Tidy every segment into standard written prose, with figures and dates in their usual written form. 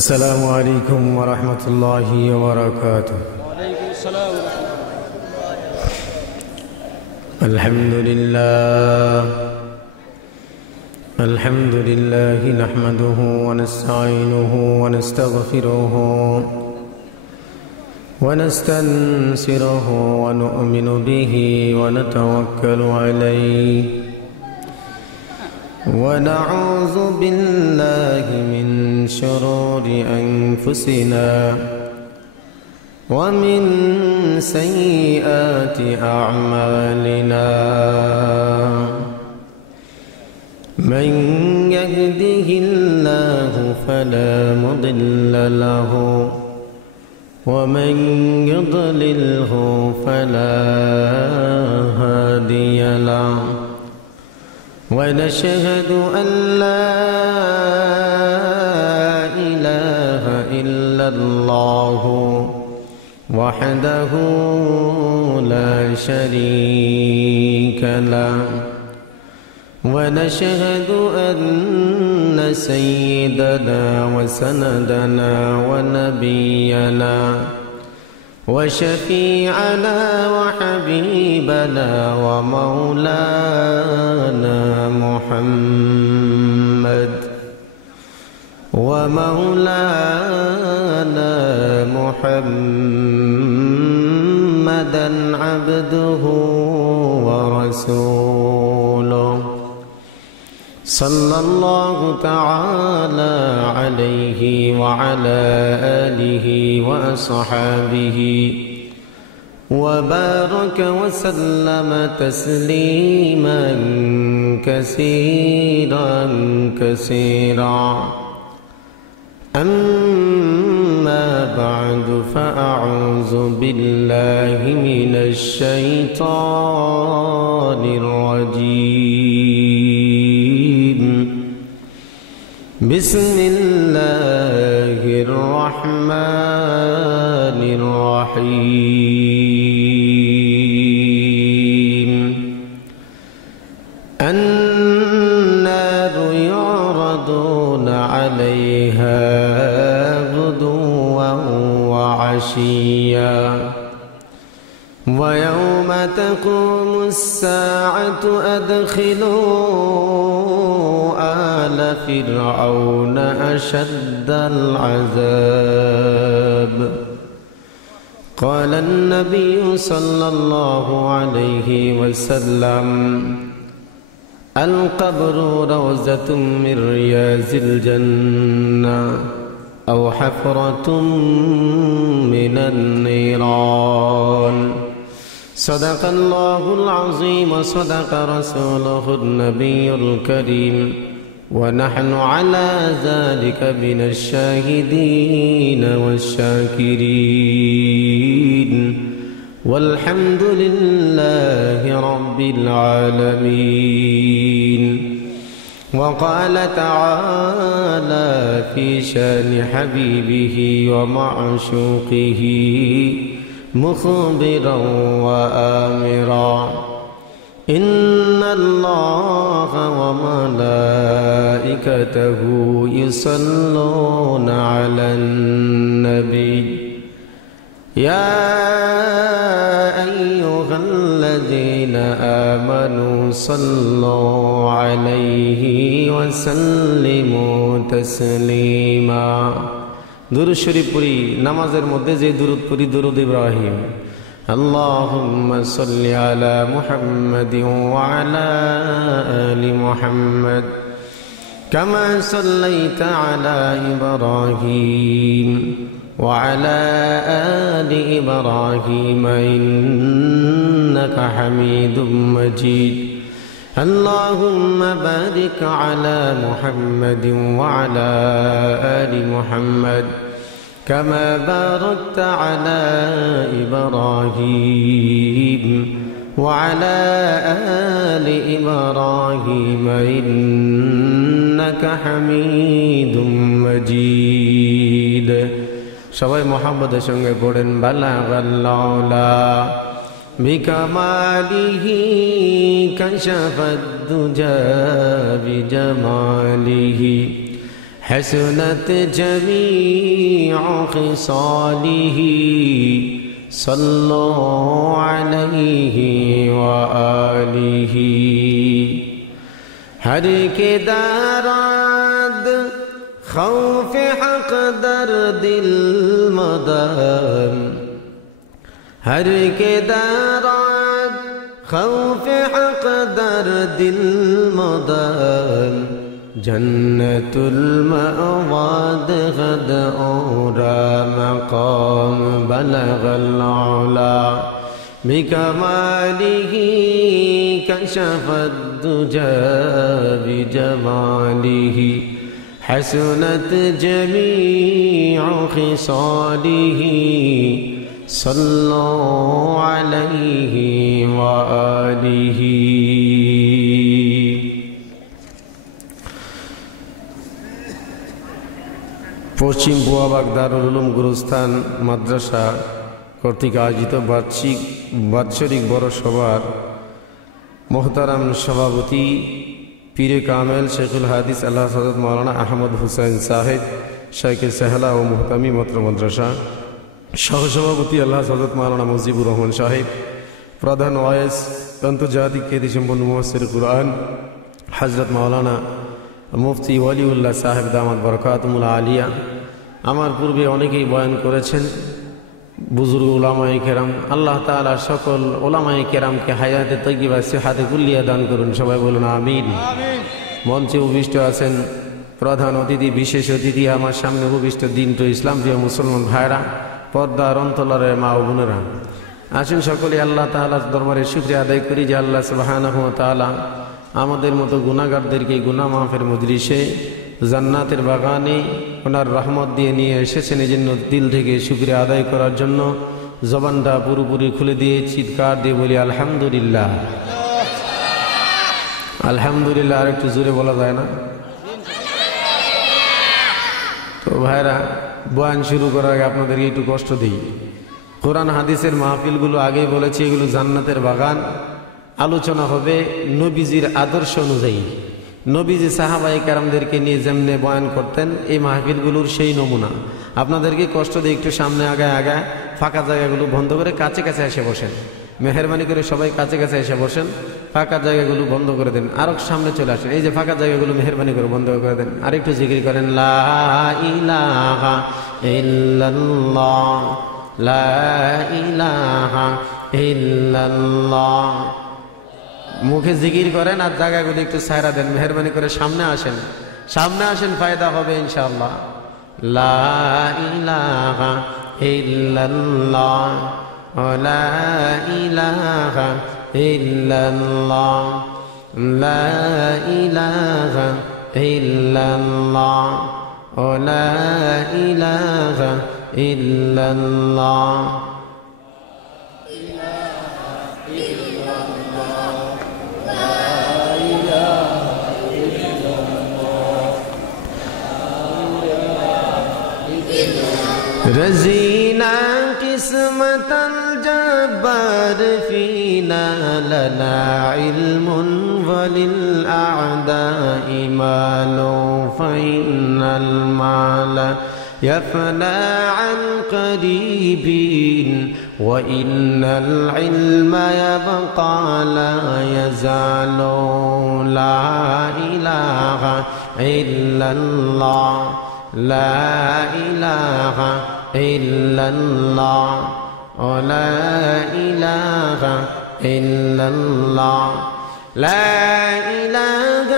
السلام عليكم ورحمة الله وبركاته. وعليكم السلام ورحمة الله. الحمد لله نحمده ونستعينه ونستغفره ونستنصره ونؤمن به ونتوكل عليه ونعوذ بالله من شرور أنفسنا ومن سيئات أعمالنا. من يهده الله فلا مضل له ومن يضلله فلا هادي له. ونشهد أن لا إله إلا الله وحده لا شريك له. ونشهد أن سيدنا وسندنا ونبينا وشفيعنا وحبيبنا ومولانا محمدا عبده ورسوله صلى الله تعالى عليه وعلى آله وأصحابه وبارك وسلم تسليما كثيرا. أما بعد فأعوذ بالله من الشيطان الرجيم. بسم الله الرحمن الرحيم. النار يعرضون عليها غدوا وعشيا ويوم تقوم الساعة أدخلوا آل فرعون أشد العذاب. قال النبي صلى الله عليه وسلم: القبر روضة من رياض الجنة أو حفرة من النيران. صدق الله العظيم وصدق رسوله النبي الكريم ونحن على ذلك من الشاهدين والشاكرين والحمد لله رب العالمين. وقال تعالى في شان حبيبه ومعشوقه مخبرا وآمرا: إن الله وملائكته يصلون على النبي يا أيها الذين آمنوا صلوا عليه وسلموا تسليما. দুরূদ শরীফ পড়ি। নামাজের মধ্যে যে দুরূদ পড়ি দুরূদ ইব্রাহিম। اللهم صل على محمد وعلى آل محمد كما صليت على إبراهيم وعلى آل إبراهيم إنك حميد مجيد. اللهم بارك على محمد وعلى آل محمد كما باركت على إبراهيم وعلى آل إبراهيم إنك حميد مجيد. সবাই মুহাম্মদের সঙ্গে পড়েন: বালাগাল্লাউলা বিকামালিহি কাশাফাদ দুজা বিজামালিহি حسنت جميع خصاله صلوا عليه وآله ہر کے دارد خوف حق در دل مدام ہر کے دارد خوف حق در دل مدام جنت المأواد غد أورى مقام بلغ العلا بكماله كشف الدجى بجماله حسنت جميع خصاله صلوا عليه وآله পশ্চিম বুয়াবাগ দারুল উলুম গুরুস্থান মাদ্রাসা কর্তৃক আয়োজিত বাৎসরিক বড় সভার মোহতারাম সভাপতি পীরে কামেল শেখুল হাদিস আল্লাহ হযরত মাওলানা আহমদ হুসাইন সাহেব শাইখে সেহলা ও মুহতামি মত্র মাদ্রাসা, সহসভাপতি আল্লাহ হযরত মাওলানা মুজিবুর রহমান সাহেব, প্রধান ওয়াইজ আন্তর্জাতিক খ্যাতি সম্পন্ন মুফাসসির কুরআন হযরত মাওলানা মুফতি ওয়ালিউল্লাহ সাহেব দামাত বরকাতুল আলিয়া। আমার পূর্বে অনেকেই বয়ান করেছেন, বুজুর্গ উলামায়ে কেরাম। আল্লাহ তাআলা সকল উলামায়ে কেরামকে হায়াতে তাইয়্যিবা সিহাতে কুল্লিয়া দান করুন, সবাই বলুন আমিন। মঞ্চে উপবিষ্ট আছেন প্রধান অতিথি, বিশেষ অতিথি, আমার সামনে উপবিষ্ট দিন তো ইসলাম প্রিয় মুসলমান ভাইরা, পর্দার অন্তরালের মা ও বোনেরা, আসুন সকলে আল্লাহ তাআলার দরবারে শুকরিয়া আদায় করি যে আল্লাহ সুবহানাহু ওয়া তাআলা আমাদের মতো গুনাহগারদেরকে গুনাহ মাফের মজলিসে জান্নাতের বাগানে ওনার রহমত দিয়ে নিয়ে এসেছেন। এই জন্য দিল থেকে শুকরিয়া আদায় করার জন্য জবানটা পুরোপুরি খুলে দিয়ে চিৎকার দিয়ে বলি আলহামদুলিল্লাহ। আলহামদুলিল্লাহ আর একটু জোরে বলা যায় না? তো ভাইরা, বয়ান শুরু করার আগে আপনাদেরকে একটু কষ্ট দিই। কোরআন হাদিসের মাহফিলগুলো আগেই বলেছি, এগুলো জান্নাতের বাগান। আলোচনা হবে নবীজির আদর্শ অনুযায়ী। নবীজি সাহাবায়ে কেরামদেরকে নিয়ে যেমনে বয়ান করতেন, এই মাহফিলগুলোর সেই নমুনা। আপনাদেরকে কষ্ট দিয়ে একটু সামনে আগায় ফাঁকা জায়গাগুলো বন্ধ করে কাছে কাছে এসে বসেন। মেহরবানি করে সবাই কাছে কাছে এসে বসেন, ফাঁকা জায়গাগুলো বন্ধ করে দেন। আরো সামনে চলে আসেন, এই যে ফাঁকা জায়গাগুলো মেহরবানি করে বন্ধ করে দেন। আরেকটু জিকির করেন লা ইলাহা ইল্লাল্লাহ, লা ইলাহা ইল্লাল্লাহ। মুখে জিকির করেন আর জায়গাগুলো একটু ছায়রা দেন। মেহরবানি করে সামনে আসেন, সামনে আসেন, ফায়দা হবে ইনশাআল্লাহ। লা ইলাহা ইল্লাল্লাহ, লা ইলাহা ইল্লাল্লাহ, লা ইলাহা ইল্লাল্লাহ, লা ইলাহা ইল্লাল্লাহ। رزينا قسمة الجبار فينا لنا علم وللأعداء مال فإن المال يفنى عن قريب وإن العلم يبقى لا يزال لا إله إلا الله لا إله إلا الله لا إله إلا الله لا إله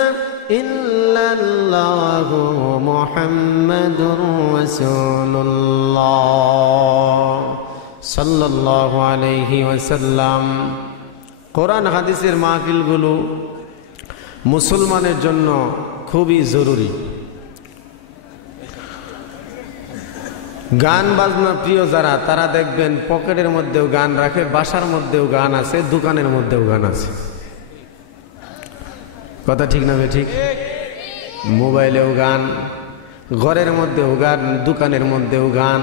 إلا الله محمد رسول الله صلى الله عليه وسلم। কোরআন হাদিসের মাহফিলগুলো মুসলমানের জন্য খুবই জরুরি। গান বাজনা প্রিয় যারা, তারা দেখবেন পকেটের মধ্যেও গান রাখে, বাসার মধ্যেও গান আছে, দোকানের মধ্যেও গান আছে। কথা ঠিক না ঠিক? মোবাইলেও গান, ঘরের মধ্যেও গান, দোকানের মধ্যেও গান।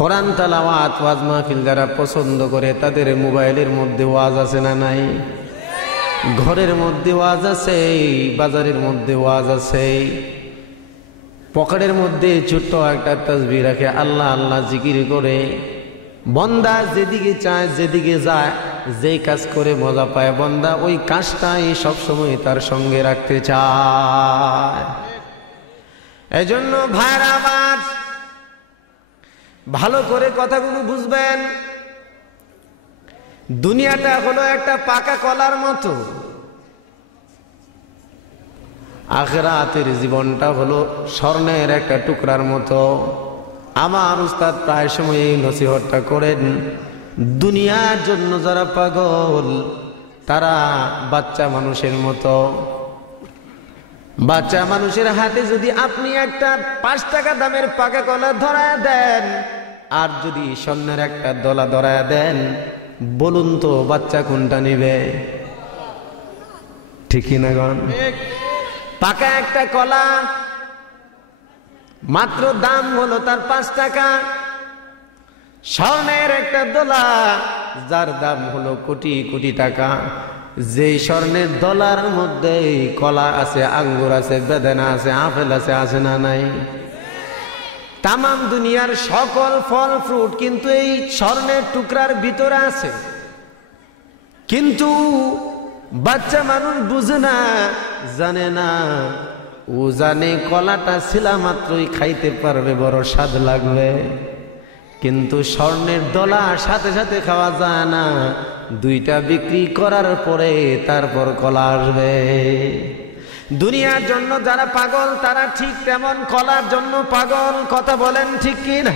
কোরআন তেলাওয়াত ওয়াজ মাহফিল যারা পছন্দ করে, তাদের মোবাইলের মধ্যে ওয়াজ আছে না নাই? ঘরের মধ্যে ওয়াজ আছে, বাজারের মধ্যে ওয়াজ আছে। পকেটের মধ্যে ছোট্ট একটা তাসবিহ রাখে, আল্লাহ আল্লাহ জিকির করে বন্দা যেদিকে চায় যেদিকে যায় যেই কাজ করে মজা পায় বন্দা ওই কাজটাই সবসময় তার সঙ্গে রাখতে চায়। এজন্য ভাইরা আমার ভালো করে কথাগুলো বুঝবেন। দুনিয়াটা হলো একটা পাকা কলার মতো, আখিরাতের জীবনটা হলো স্বর্ণের একটা টুকরার মতো। আমার উস্তাদ প্রায় সময় এই নসিহতটা করেন, দুনিয়ার জন্য যারা পাগল তারা বাচ্চা মানুষের মতো। বাচ্চা মানুষের হাতে যদি আপনি একটা 5 টাকা দামের পাকা কলা ধরায় দেন আর যদি স্বর্ণের একটা দলা ধরায় দেন, বলুন তো বাচ্চা কোনটা নিবে? ঠিকই না গণ? পাকা একটা কলা মাত্র দাম হলো তার 5 টাকা, স্বর্ণের একটা দোলা যার দাম হলো কোটি কোটি টাকা। যেই স্বর্ণের দলার মধ্যে কলা আছে, আঙ্গুর আছে, বেদানা আছে, আপেল আছে, আছে না নাই? তামাম দুনিয়ার সকল ফল ফ্রুট কিন্তু এই স্বর্ণের টুকরার ভিতরে আছে। কিন্তু বাচ্চা মানুষ বুঝে না, জানে না। ও জানে কলাটা ছিলা মাত্রই খাইতে পারবে, বড় স্বাদ লাগবে, কিন্তু স্বর্ণের দলা সাথে সাথে খাওয়া যায় না, দুইটা বিক্রি করার পরে তারপর কলা আসবে। দুনিয়ার জন্য যারা পাগল তারা ঠিক তেমন কলার জন্য পাগল। কথা বলেন ঠিক কি না?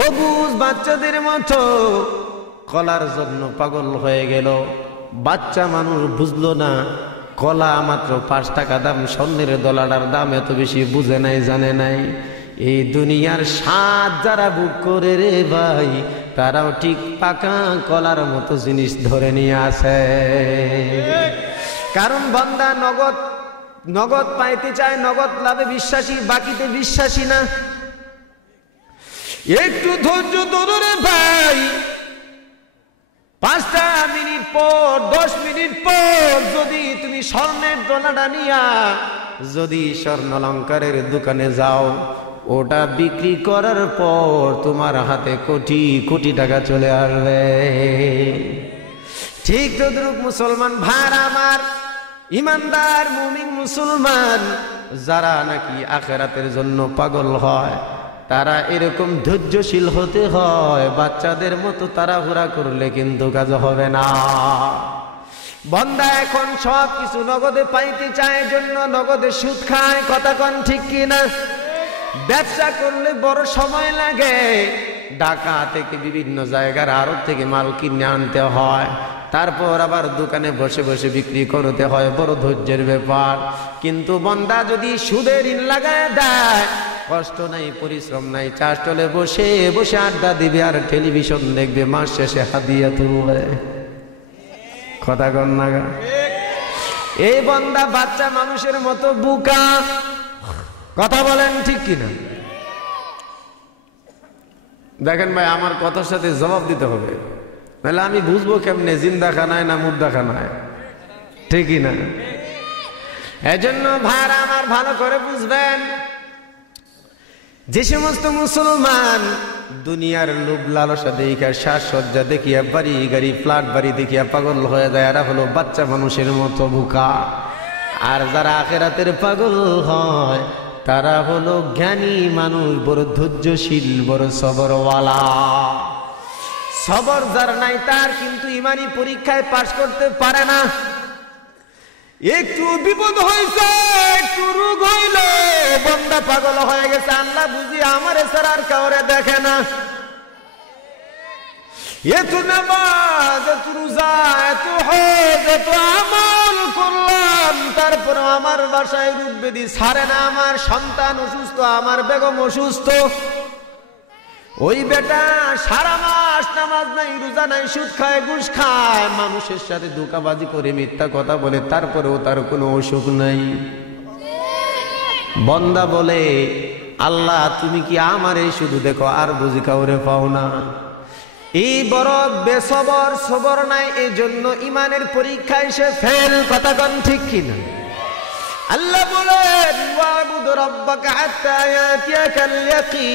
ও বুঝ বাচ্চাদের মতো কলার জন্য পাগল হয়ে গেল। বাচ্চা মানুষ বুঝলো না কলা মাত্র 5 টাকা দাম, স্বর্ণের দলাটার দাম এত বেশি বুঝে নাই, জানে নাই। এই দুনিয়ার স্বাদ যারা বুক করে রে ভাই, তারাও ঠিক পাকা কলার মতো জিনিস ধরে নিয়ে আসে। কারণ বান্দা নগদ নগদ পাইতে চায়, নগদ লাভে বিশ্বাসী, বাকিতে বিশ্বাসী না। একটু ধৈর্য ধরো রে ভাই, 5টা মিনিট পর 10 মিনিট পর যদি তুমি স্বর্ণের দোলাটা নিয়া যদি স্বর্ণালঙ্কারের দোকানে যাও, ওটা বিক্রি করার পর তোমার হাতে কোটি কোটি টাকা চলে আসবে। ঠিক তদ্রুপ মুসলমান ভাইরা আমার, ইমানদার মুমিন মুসলমান যারা নাকি আখিরাতের জন্য পাগল হয়, তারা এরকম ধৈর্যশীল হতে হয়। বাচ্চাদের মতো তাড়াহুড়া করলে কিন্তু কাজ হবে না। বন্দা এখন সব কিছু নগদে পাইতে চায়, জন্য নগদে সুদ খায়। কথা কোন ঠিক কিনা? ব্যবসা করলে বড় সময় লাগে, ঢাকা থেকে বিভিন্ন জায়গার আড়ত থেকে মাল কিনে আনতে হয়, তারপর আবার দোকানে বসে বসে বিক্রি করতে হয়, বড় ধৈর্যের ব্যাপার। কিন্তু বন্দা যদি সুদে ঋণ লাগায় দেয়, কষ্ট নাই, পরিশ্রম নাই, চাষ চলে বসে বসে আড্ডা দিবে আর টেলিভিশন দেখবে, মাস শেষে হাদিয়া তুলবে। কথা কন না? এই বন্দা বাচ্চা মানুষের মতো বুকা। কথা বলেন ঠিক কিনা? দেখেন ভাই, আমার কথার সাথে জবাব দিতে হবে, নাহলে আমি বুঝবো কেমনে জিন্দা খানায় না মুর্দা খানায়। ঠিকই না? এজন্য ভাইরা আমার ভালো করে বুঝবেন, যে সমস্ত মুসলমান দুনিয়ার লোভ লালসা দেখিয়া, সাজসজ্জা দেখিয়া, বাড়ি গাড়ি ফ্ল্যাট বাড়ি দেখিয়া পাগল হয়ে যায়, এরা হলো বাচ্চা মানুষের মতো বোকা। আর যারা আখিরাতের পাগল হয় তারা হলো জ্ঞানী মানুষ, বড় ধৈর্যশীল, বড় সবরওয়ালা। সবর যার নাই তার কিন্তু ইমানি পরীক্ষায় পাশ করতে পারে না। একটু বিপদ হয়েছে, একটু রোগ হইল, বন্দা পাগল হয়ে গেছে, আল্লাহ বুঝি আমার ছাড়া আর কাউরে দেখে না। এত নামাজ, এত রোজা, এত হজ, এত আমল করলাম, তারপর আমার বাসায় রোগ ব্যাধি ছাড়ে না, আমার সন্তান অসুস্থ, আমার বেগম অসুস্থ। ওই বেটা সারা মাস নামাজ নাই, রোজা নাই, সুদ খায়, ঘুষ খায়, মানুষের সাথে ধোঁকাবাজি করে মিথ্যা কথা বলে, তারপরেও তার কোনো অসুখ নাই। বন্দা বলে, আল্লাহ তুমি কি আমারে শুধু দেখো, আর বুঝি কাউরে পাও না? এই বড় বেসবর, সবর নাই, এই জন্য ইমানের পরীক্ষায় সে ফেল। কথা কোন ঠিক কিনা? আল্লাহ বলেন ওয়াবুদ রাব্বাকা হাত্তা ইয়াতিয়াকাল ইয়াকিন।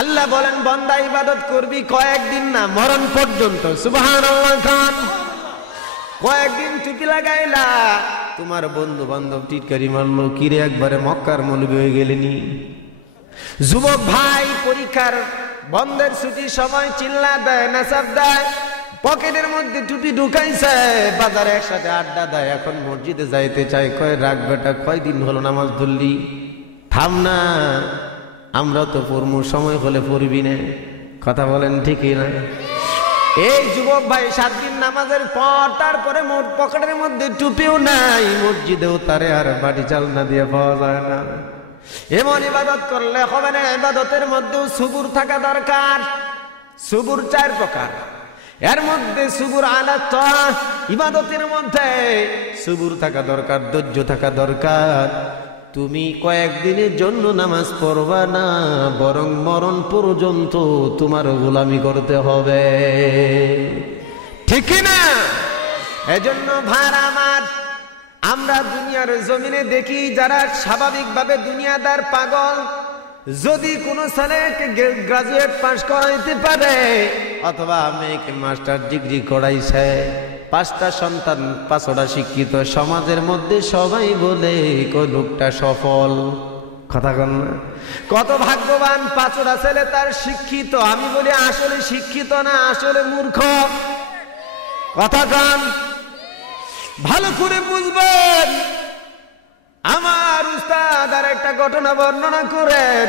আল্লাহ বলেন বান্দা ইবাদত করবি কয়েকদিন না, মরণ পর্যন্ত। সুবহানাল্লাহ। খান কয়েকদিন টুপি লাগাইলা, তোমার বন্ধু বান্ধব টিটকারি মারলো, কিরে একবারে মক্কার মৌলবী হয়ে গেলেনি। যুবক ভাই পরীক্ষার বন্ধের ছুটির সময় চিল্লা দেয়, নাসাব দেয়, পকেটের মধ্যে টুপি ঢুকাইছে, বাজারে একসাথে আড্ডা দেয়, এখন মসজিদে যাইতে চাই, কয় রাগ বেটা কয়দিন হলো নামাজ ধরলি, থাম না, আমরা তো পড়মু, সময় হলে পড়বি না। কথা বলেন ঠিকই না? এই যুবক ভাই 7 দিন নামাজের পর তারপরে পকেটের মধ্যে টুপিও নাই, মসজিদেও তারে আর বাড়ি চাল না দিয়ে পাওয়া যায় না। এমন ইবাদত করলে হবে না। ইবাদতের মধ্যেও সুবুর থাকা দরকার। সুবুর 4 প্রকার, এর মধ্যে সুবুর আলা তাআহ, ইবাদতের মধ্যে সুবুর থাকা দরকার, ধৈর্য থাকা দরকার। তুমি কয়েকদিনের জন্য নামাজ পড়বা না, বরং মরণ পর্যন্ত তোমার গোলামি করতে হবে, ঠিক না? এজন্য ভাইরা আমার, আমরা দুনিয়ার জমিনে দেখি যারা স্বাভাবিকভাবে দুনিয়াদার পাগল, যদি কোনো ছেলেকে গ্রাজুয়েট পাস করাইতে পারে অথবা মেয়েকে মাস্টার ডিগ্রি করাইছে, 5টা সন্তান, 5টা শিক্ষিত, সমাজের মধ্যে সবাই বলে কোন লোকটা সফল। কথা কন না? কত ভাগ্যবান 5টা ছেলে তার শিক্ষিত। আমি বলি আসলে শিক্ষিত না, আসলে মূর্খ। কথা কন, ভালো করে বুঝবেন। আমার উস্তাদ আর একটা ঘটনা বর্ণনা করেন,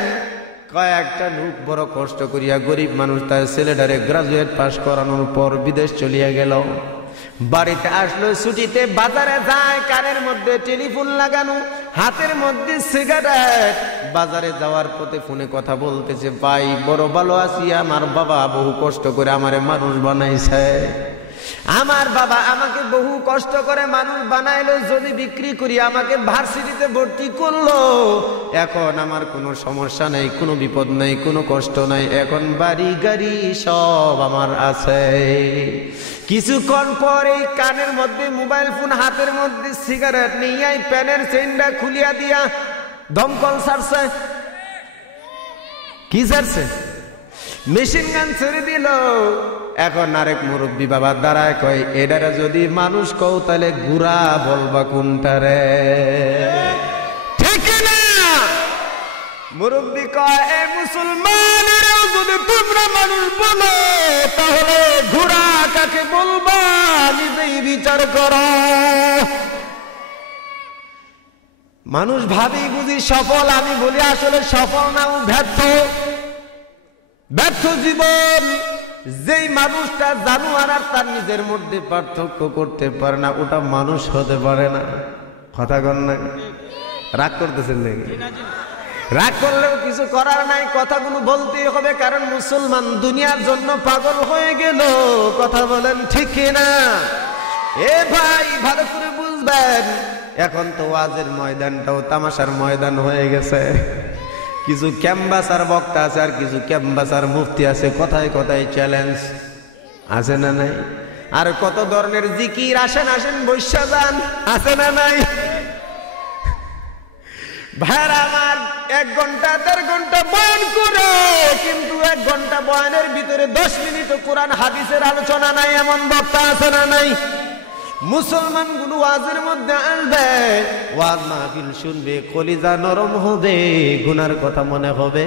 কয়েকটা লোক বড় কষ্ট করিয়া গরিব মানুষ তার ছেলেটারে গ্রাজুয়েট পাস করানোর পর বিদেশ চলিয়া গেল। বাড়িতে আসলো ছুটিতে, বাজারে যায়, কানের মধ্যে টেলিফোন লাগানো, হাতের মধ্যে সিগারেট। বাজারে যাওয়ার পথে ফোনে কথা বলতেছে, ভাই বড় ভালো আছি, আমার বাবা বহু কষ্ট করে আমারে মানুষ বানাইছে, আমার বাবা আমাকে বহু কষ্ট করে মানুষ বানাইলো, যদি বিক্রি করি আমাকে ভার্সিটিতে ভর্তি করলো, এখন আমার কোনো সমস্যা নেই, কোনো বিপদ নেই, কোনো কষ্ট নাই, এখন বাড়ি গাড়ি সব আমার আছে। কিছুক্ষণ পরে কানের মধ্যে মোবাইল ফোন, হাতের মধ্যে সিগারেট নিয়ে প্যানের চেইনটা খুলিয়া দিয়া দমকল ছাড়ছে। কি ছাড়ছে? মেশিন গান ছেড়ে দিল। এখন আরেক মুরব্বী বাবা দাঁড়ায়, কয় এটারে যদি মানুষ কও তাহলে গুড়া বলবা কোনটারে, ঠিক না? মুরব্বী কয় এ মুসলমানেরও যদি তোমরা মানুষ বলো তাহলে ঘোড়া কাকে বলবা, নিজেই বিচার করো। মানুষ ভাবি বুঝি সফল, আমি বলি আসলে সফল না, ও ব্যর্থ। ব্যর্থ জীবন। যেই মানুষটা জানোয়ার আর তার নিজের মধ্যে পার্থক্য করতে পারে না, ওটা মানুষ হতে পারে না। কথা কন না? রাগ করতেছেন নাকি? রাগ করলেও কিছু করার নাই, কথাগুলো বলতেই হবে, কারণ মুসলমান দুনিয়ার জন্য পাগল হয়ে গেল। কথা বলেন ঠিক না? এ ভাই ভালো করে বুঝবেন, এখন তো ওয়াজের ময়দানটাও তামাশার ময়দান হয়ে গেছে। কিছু ক্যাম্বাসার বক্তা আছে আর কিছু ক্যাম্বাসার মুফতি আছে, কথায় কথায় চ্যালেঞ্জ আছে না নাই? আর কত ধরনের জিকির, আসেন আসেন বৈশা যান, আছে না নাই? ভাইরা আমার, 1 ঘন্টা 1.5 ঘন্টা বয়ান করে, কিন্তু 1 ঘন্টা বয়ানের ভিতরে 10 মিনিট কোরআন হাদিসের আলোচনা নাই, এমন বক্তা আছে না নাই? মুসলমানগুলো ওয়াজের মধ্যে আসবে, ওয়াজ মাহফিল শুনবে, কলিজা নরম হবে, গুনার কথা মনে হবে,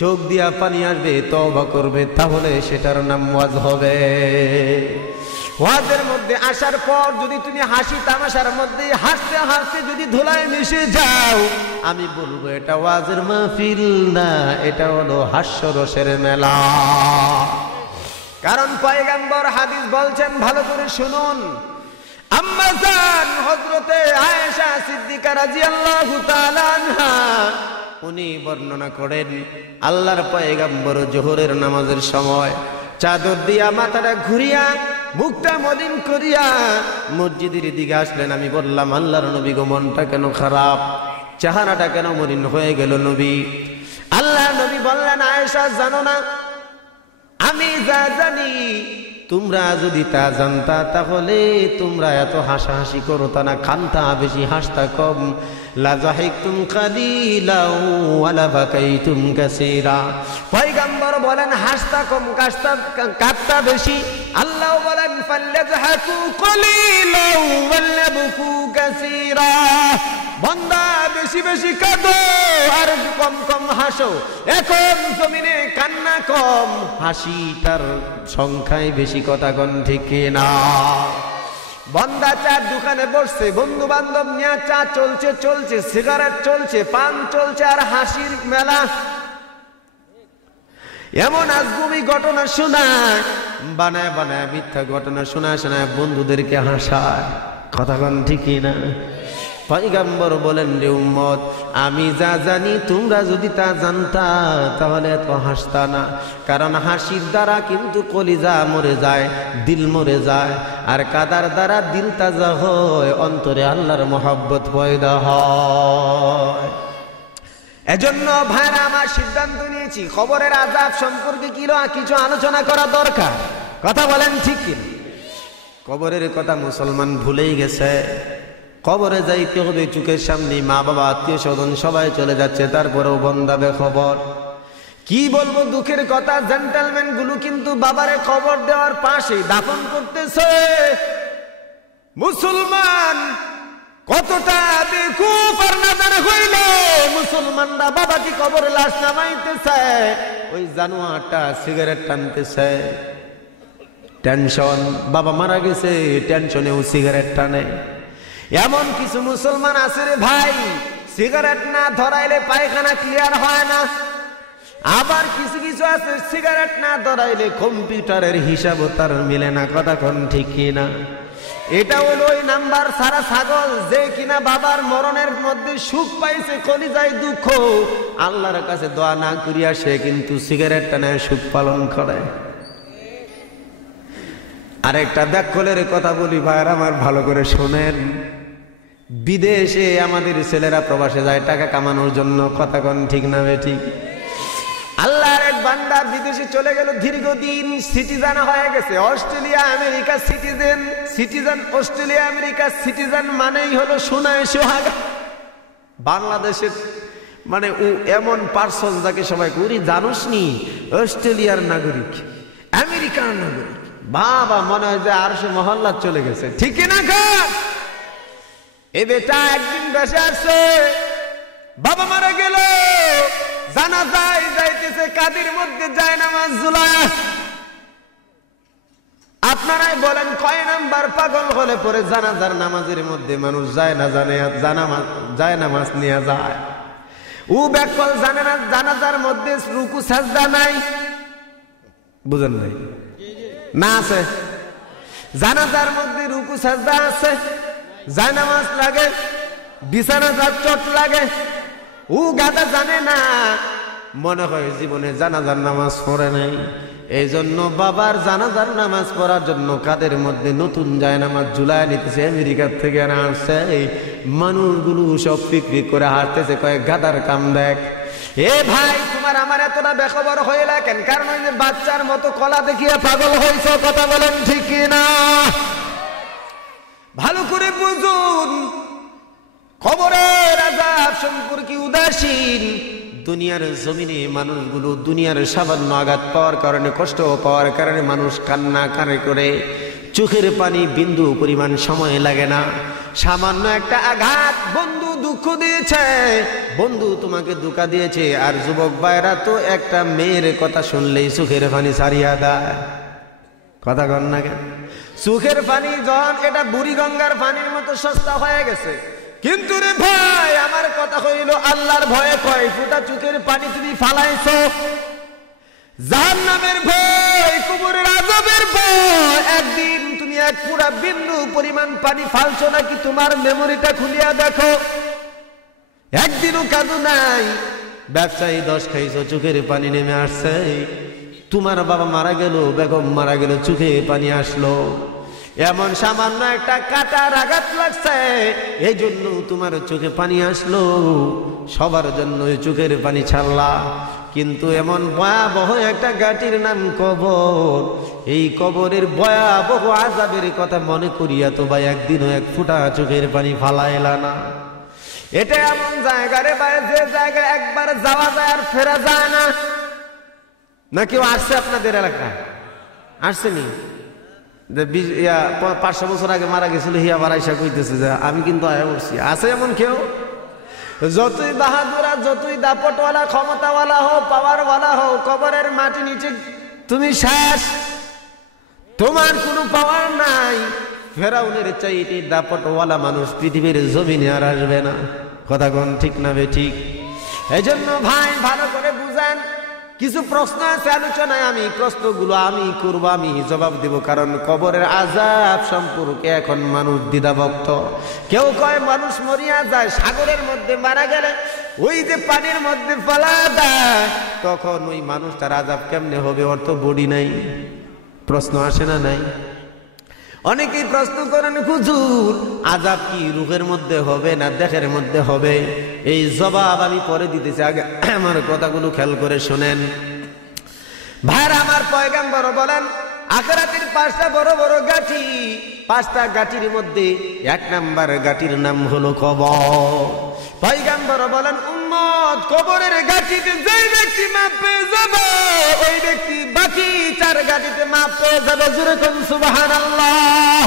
চোখ দিয়া পানি আসবে, তওবা করবে, তাহলে সেটার নাম ওয়াজ হবে। ওয়াজের মধ্যে আসার পর যদি তুমি হাসি তামাশার মধ্যে হাসতে হাসতে যদি ধুলায় মিশে যাও, আমি বলবো এটা ওয়াজের মাহফিল না, এটা হলো হাস্যরসের মেলা। কারণ পয়গম্বর হাদিস বলছেন, ভালো করে শুনুন। আম্মা জান হযরতে আয়েশা সিদ্দিকা রাদিয়াল্লাহু তাআলা আনহা, উনি বর্ণনা করেন, আল্লাহর পয়গম্বর যোহরের নামাজের সময় চাদর দিয়া মাথাটা ঘুরিয়া মুখটা মলিন করিয়া মসজিদের দিকে আসলেন। আমি বললাম, আল্লাহর নবী গো, মনটা কেন খারাপ, চেহারাটা কেন মলিন হয়ে গেল নবী? আল্লাহ নবী বললেন, আয়েশা জানো না, আমি যা জানি তোমরা যদি তা জানতা তাহলে তোমরা এত হাসাহাসি করতা না, কানতা বেশি, হাসতা কম। লা যাহিকতুম কালিলাও ওয়া লা বাকাইতুম কাসীরা। পয়গম্বর বলেন হাসতা কম, কাঁদতা বেশি। আল্লাহ বলেন ফাল্যাযহাকু কালিলাও ওয়া লাবকু কাসীরা। বান্দা বেশি বেশি কাঁদো আর কম কম হাসো। এখন জমিনে কান্না কম, হাসিটার সংখ্যায় বেশি, কথা কোন ঠিক না? বান্দা চার দোকানে বসছে, বন্ধু বান্ধব নিয়ে চা চলছে, সিগারেট চলছে, পান চলছে, আর হাসির মেলা। এমন আজগুবি ঘটনা শোনায়, বানায় বানায় মিথ্যা ঘটনা শোনায় বন্ধুদেরকে হাসায়, কথা কোন ঠিক না? পয়গম্বর বলেন রে উম্মত, আমি যা জানি তোমরা যদি তা জানতা তাহলে এত হাসতা না। কারণ হাসির দ্বারা কিন্তু কলিজা মরে যায়, দিল মরে যায়, আর কাদার দ্বারা দিল তাজা হয়, অন্তরে আল্লাহর মহব্বত পয়দা হয়। এজন্য ভাইরা আমার সিদ্ধান্ত নিয়েছি, কবরের আযাব সম্পর্কে কিছু আলোচনা করা দরকার, কথা বলেন ঠিক কি? কবরের কথা মুসলমান ভুলেই গেছে। কবরে যাইতে হবে, চোখের সামনে মা বাবা আত্মীয় স্বজন সবাই চলে যাচ্ছে, তারপরেও বন্দা বেখবর। কি বলবো দুঃখের কথা, জেন্টলম্যান গুলো কিন্তু বাবারে কবর দেওয়ার পাশে দাফন করতেছে। মুসলমান কতটা বেকুফ আর নাদার হইল, মুসলমানরা বাবাকে কবরে লাশ নামাইতেছে, ওই জানোয়ারটা সিগারেট টানতেছে। টেনশন, বাবা মারা গেছে, টেনশনেও সিগারেট টানে। এমন কিছু মুসলমান আছে রে ভাই, সিগারেট না ধরাইলে পায়খানা ক্লিয়ার হয় না। আবার কিছু কিছু আছে সিগারেট না ধরাইলে কম্পিউটারের হিসাবও তার মিলে না, কথা কোন ঠিক না? এটা হলো ওই নাম্বার সারা ছাগল, যে কিনা বাবার মরণের মধ্যে সুখ পাইছে, কলিজায় দুঃখ, আল্লাহর কাছে দোয়া না করিয়া সে কিন্তু সিগারেট টানে সুখ পালন করে। আরেকটা ব্যাককলের কথা বলি ভাইরা আমার, ভালো করে শোনেন। বিদেশে আমাদের ছেলেরা প্রবাসে যায় টাকা কামানোর জন্য, কথা কোন ঠিক না ঠিক? আল্লাহর এক বান্দা বিদেশে চলে গেল, দীর্ঘদিন সিটিজেন হয়ে গেছে, Australia America citizen Australia America citizen মানেই হলো সোনায় সোহাগা। বাংলাদেশের মানে ও এমন পার্সন যাকে সবাই করি জানোস নি, অস্ট্রেলিয়ার নাগরিক, আমেরিকার নাগরিক, বাবা মনে হয় যে আর সে মহল্লা চলে গেছে, ঠিক না? এ বেটা একদিন দেশে আসছে, বাবা মারা গেল, জানাজায় যাইতেছে, কাদের মধ্যে যায় নামাজ ঝুলায়। আপনারাই বলেন কয় নাম্বার পাগল হলে পরে জানাজার নামাজের মধ্যে মানুষ যায় না, যায় নামাজ নিয়ে যায়। ও ব্যাকল জানে না জানাজার মধ্যে রুকু সাজদা নাই, বুঝেন নাই? না আছে। জানাজার মধ্যে রুকু সাজদা আছে, যায় নামাজ লাগে, বিছানা চট লাগে। ও গাদা জানে না, মনে হয় জীবনে জানাজার নামাজ পড়ে নাই। এই জন্য বাবার জানাজার নামাজ পড়ার জন্য কাদের মধ্যে নতুন যায় নামাজ ঝুলায় নিতেছে, আমেরিকার থেকে আনা আসছে। এই মানুষগুলো সব পিকনিক করে হাঁটতেছে, কয়েক গাদার কাম দেখ। এ ভাই, তোমার আমার এতটা বেখবর হইলা কেন? কারণ ওই যে বাচ্চার মতো কলা দেখিয়া পাগল হয়েছ, কথা বলেন ঠিক না? ভালো করে বুঝুন, কবরের আযাব সম্পর্কে উদাসীন। দুনিয়ার জমিনে মানুষগুলো দুনিয়ার সামান্য আঘাত পাওয়ার কারণে, কষ্ট পাওয়ার কারণে মানুষ কান্না করে, চোখের পানি বিন্দু পরিমাণ সময় লাগে না। সামান্য একটা আঘাত, বন্ধু দুঃখ দিয়েছে, বন্ধু তোমাকে ধোঁকা দিয়েছে, আর যুবক ভাইরা তো একটা মেয়ের কথা শুনলেই চোখের পানি ছাড়িয়া দেয়, কথা কন না কেন? চোখের পানি যখন এটা বুড়ি গঙ্গার পানির মতো সস্তা হয়ে গেছে। কিন্তু রে ভাই, আমার কথা হইল, আল্লাহর ভয়ে কয় ফোঁটা চোখের পানি তুমি ফালাইছো? জাহান্নামের ভয়, কবরের আযাবের ভয়, একদিন তুমি এক পুরা বিন্দু পরিমাণ পানি ফালছো নাকি? তোমার মেমোরিটা খুলিয়া দেখো, একদিনও কাঁদো নাই। ব্যবসায়ী 10 খাইছো, চোখের পানি নেমে আসছে। তোমার বাবা মারা গেল, বেগম মারা গেল, চোখে পানি আসলো। এমন সামান্য একটা কাটার আঘাত লাগছে, এই জন্য তোমার চোখে পানি আসলো। সবার জন্য চোখের পানি ছাড়লা, কিন্তু এমন ভয়াবহ একটা ঘাটির নাম কবর, এই কবরের ভয়াবহ আযাবের কথা মনে করিয়া তো ভাই একদিনও এক ফোঁটা চোখের পানি ফালাইলা না। এটা এমন জায়গা রে ভাই, যে জায়গায় একবার যাওয়া যায় আর ফেরা যায় না। না কেউ আসছে আপনাদের এলাকায়? আসছেনি? 500 বছর আগে মারা গেছিল হিয়া বারাইসা কইতেছে যে আমি কিন্তু আয়া উঠছি। আছে এমন কেউ? যতই বাহাদুরা, যতই দাপটওয়ালা, ক্ষমতাওয়ালা হও, পাওয়ারওয়ালা হও, কবরের মাটি নিচে তুমি শেষ, তোমার কোনো পাওয়ার নাই। ফেরাউনের চাইতে দাপটওয়ালা মানুষ পৃথিবীর জমিনে আর আসবে না। কথা কোন ঠিক না বে ঠিক? এই জন্য ভাই ভালো করে বুঝেন, কিছু প্রশ্ন আছে আলোচনায়, আমি প্রশ্নগুলো আমি করব, আমি জবাব দেব। কারণ কবরের আযাব সম্পর্কে এখন মানুষ দ্বিধাভক্ত। কেউ কয় মানুষ মরিয়া যায়, সাগরের মধ্যে মারা গেলে ওই যে পানির মধ্যে ফেলা দেয়, তখন ওই মানুষটার আযাব কেমনে হবে? ওর তো বডি নাই। প্রশ্ন আসে না নাই? অনেকেই প্রশ্ন করেন হুজুর আযাব কি রূহের মধ্যে হবে না দেহের মধ্যে হবে? এই জবাব আমি পরে দিতেছি, আগে আমার কথাগুলো খেয়াল করে শোনেন। ভাইরা আমার, পয়গম্বর বলেন আখিরাতের 5টা বড় বড় গাঁটি, 5টা গাঁটির মধ্যে 1 নাম্বার গাঁটির নাম হলো কবর। পয়গম্বর বলেন উম্মত, কবরের গাঁটিতে যেই ব্যক্তি মাপ পেয়ে যাবে, ওই ব্যক্তি বাকি 4 গাঁটিতে মাপ পেয়ে যাবে। জোরে কোন সুবহানাল্লাহ।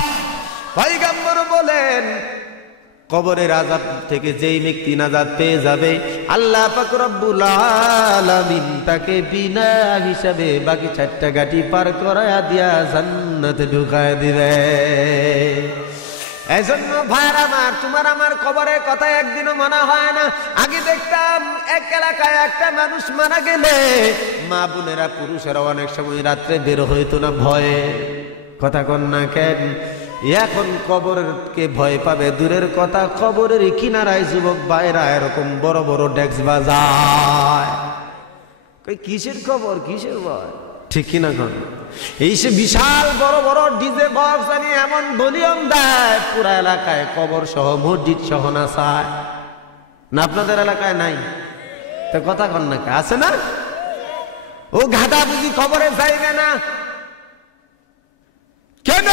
পয়গম্বর বলেন কবরের আযাব থেকে যেই ব্যক্তি নাজাত পেয়ে যাবে, আল্লাহ পাক রব্বুল আলামিন তাকে বিনা হিসাবে বাকি 4টা গাঁটি পার করায়া দিয়া জান্নাতে ঢুকায় দিবে। এই জন্য ভাইরা আমার, তোমার আমার কবরের কথা একদিনও মনে হয় না। আগে দেখতাম এক এলাকায় একটা মানুষ মারা গেলে মা বোনেরা, পুরুষেরা অনেক সময় রাত্রে বের হইতো না ভয়ে। কথা কন না কেন? এখন কবরকে ভয় পাবে দূরের কথা, কবরের কিনারায় যুবক ভাইরা এরকম বড় বড় ডেস্ক বাজায়। কিসের কবর, কিসের ভয়? ঠিক কিনা কন? এই সে বিশাল বড় বড় ডিজে বক্স আনি এমন ভলিউম দেয়, পুরা এলাকায় কবর সহ মসজিদ সহ নাচায়। না আপনাদের এলাকায় নাই? তো কথা কন না, আছে না? ও গাধা বুঝি কবরে যাইবে না কেন?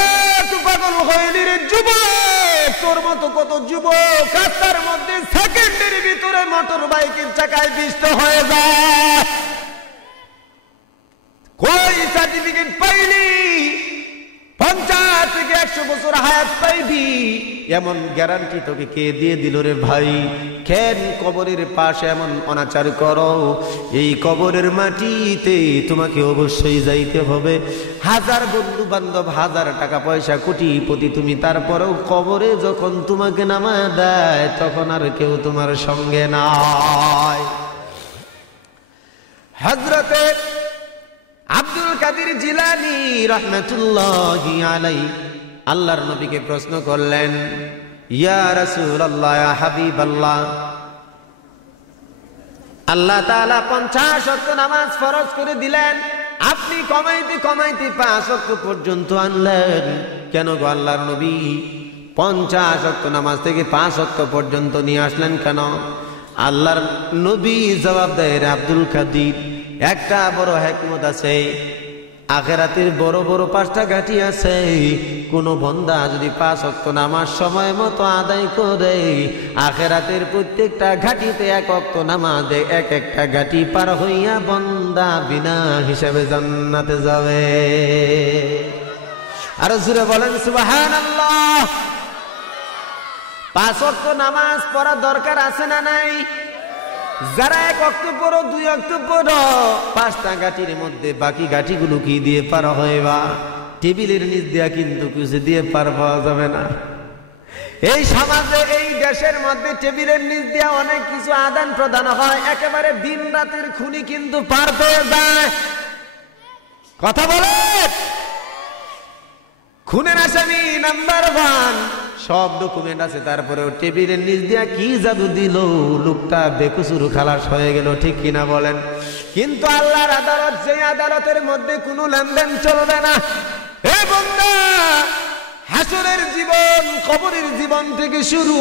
তুই পাগল হইলি রে যুবক? তোর মতো কত যুবক রাস্তার মধ্যে সেকেন্ডের ভিতরে মোটর বাইকের চাকায় পিষ্ট হয়ে যায়। কই সার্টিফিকেট পাইলি? 50 থেকে 100 বছর হায়াত পাইবি, এমন গ্যারান্টি তোকে কে দিয়ে দিল রে ভাই? কেন কবরের পাশে এমন অনাচার করো? এই কবরের মাটিতে তোমাকে অবশ্যই যাইতে হবে। 1000 বন্ধু বান্ধব, 1000 টাকা পয়সা, কোটিপতি তুমি, তারপরেও কবরে যখন তোমাকে নামায় দেয় তখন আর কেউ তোমার সঙ্গে নাই। হযরতে আব্দুল কাদের জিলানী রাহমাতুল্লাহি আলাইহি আল্লাহর নবীকে প্রশ্ন করলেন, ইয়া রাসূলুল্লাহ, ইয়া হাবিবাল্লাহ, আল্লাহ তাআলা 50 ওয়াক্ত নামাজ ফরজ করে দিলেন, আপনি কমাইতে কমাইতে 5 ওয়াক্ত পর্যন্ত আনলেন, কেন গো আল্লাহর নবী 50 ওয়াক্ত নামাজ থেকে 5 ওয়াক্ত পর্যন্ত নিয়ে আসলেন কেন? আল্লাহর নবী জবাব দেয়, আব্দুল কাদের, একটা বড় হিকমত আছে। আখিরাতের বড় বড় 5টা ঘাটি আছে। কোন বান্দা যদি 5 ওয়াক্ত নামাজ সময় মতো আদায় করে, আখিরাতের প্রত্যেকটা ঘাটিতে 1 ওয়াক্ত নামাজে এক একটা ঘাটি পার হইয়া বান্দা বিনা হিসাবে জান্নাতে যাবে। আর জোরে বলেন সুবহানাল্লাহ। 5 ওয়াক্ত নামাজ পড়া দরকার আছে না নাই? যারা 1 ওয়াক্ত পড়ো, 2 ওয়াক্ত পড়ো, 5টা ঘাটির মধ্যে বাকি ঘাটিগুলো কি দিয়ে পার হইবা? টেবিলের নিচ দিয়া কিন্তু কিছু দিয়ে পার পাওয়া যাবে না। এই সমাজে, এই দেশের মধ্যে টেবিলের নিচ দিয়া অনেক কিছু আদান প্রদান হয়, একেবারে দিন রাতের খুনি কিন্তু পার পেয়ে যায়। কথা বলে খুনের আসামি নাম্বার 1, সব ডকুমেন্ট আছে, তারপরেও টেবিলের নিচ দিয়া কি জাদু দিল, লোকটা বেকসুর খালাস হয়ে গেল। ঠিক কিনা বলেন? কিন্তু আল্লাহর আদালত, যে আদালতের মধ্যে কোনো লেনদেন চলবে না। এ বান্দা, হাসরের জীবন কবরের জীবন থেকে শুরু।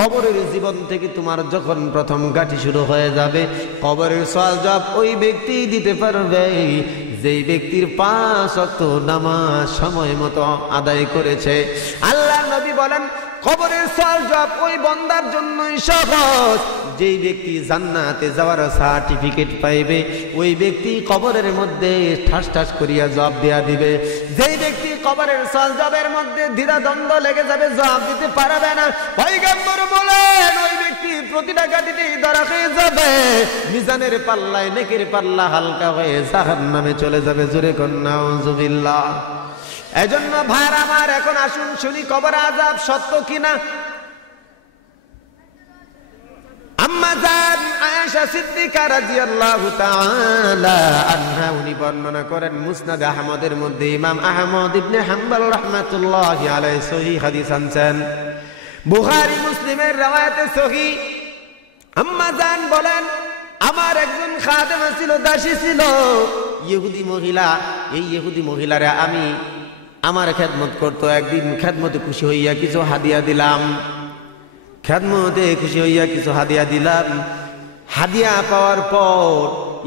কবরের জীবন থেকে তোমার যখন প্রথম গাঁটি শুরু হয়ে যাবে, কবরের সওয়াব ওই ব্যক্তি দিতে পারবে যেই ব্যক্তির 5 ওয়াক্ত নামাজ সময় মতো আদায় করেছে। আল্লাহ নবী বলেন কবরের সওয়াব ওই বান্দার জন্যই সহজ যেই ব্যক্তি জান্নাতে যাওয়ার সার্টিফিকেট পাইবে। ওই ব্যক্তি কবরের মধ্যে ঠাস ঠাস করিয়া জবাব দেয়া দিবে। যেই ব্যক্তি কবরের সওয়াবের মধ্যে দ্বিধাদ্বন্দ্ব লেগে যাবে, জবাব দিতে পারবে না, পয়গম্বর বলেন ওই ব্যক্তি প্রতিটা গাটিতেই ধরা হয়ে যাবে। মিজানের পাল্লায় নেকির পাল্লা হালকা হয়ে জাহান্নামে চলে যাবে। জোরে কোন নাউজুবিল্লাহ। এজন্য ভাইরা আমার, এখন আসুন শুনি কবর আযাব সত্য কিনা। আম্মা জান আয়েশা সিদ্দিকা রাদিয়াল্লাহু তাআলা আনহা উনি বর্ণনা করেন মুসনাদ আহমদের মধ্যে ইমাম আহমদ ইবনে হাম্বল রাহমাতুল্লাহি আলাইহি সহিহ হাদিস আনছেন, বুখারী মুসলিমের রওয়ায়াতে সহিহ। আম্মা জান বলেন আমার একজন খাদেমা ছিল, দাসী ছিল, ইহুদি মহিলা। এই ইহুদি মহিলারে আমি আমার খেদমত করতো। একদিন খেদমতে খুশি হইয়া কিছু হাদিয়া দিলাম। খেদমতে খুশি হইয়া কিছু হাদিয়া দিলাম। হাদিয়া পাওয়ার পর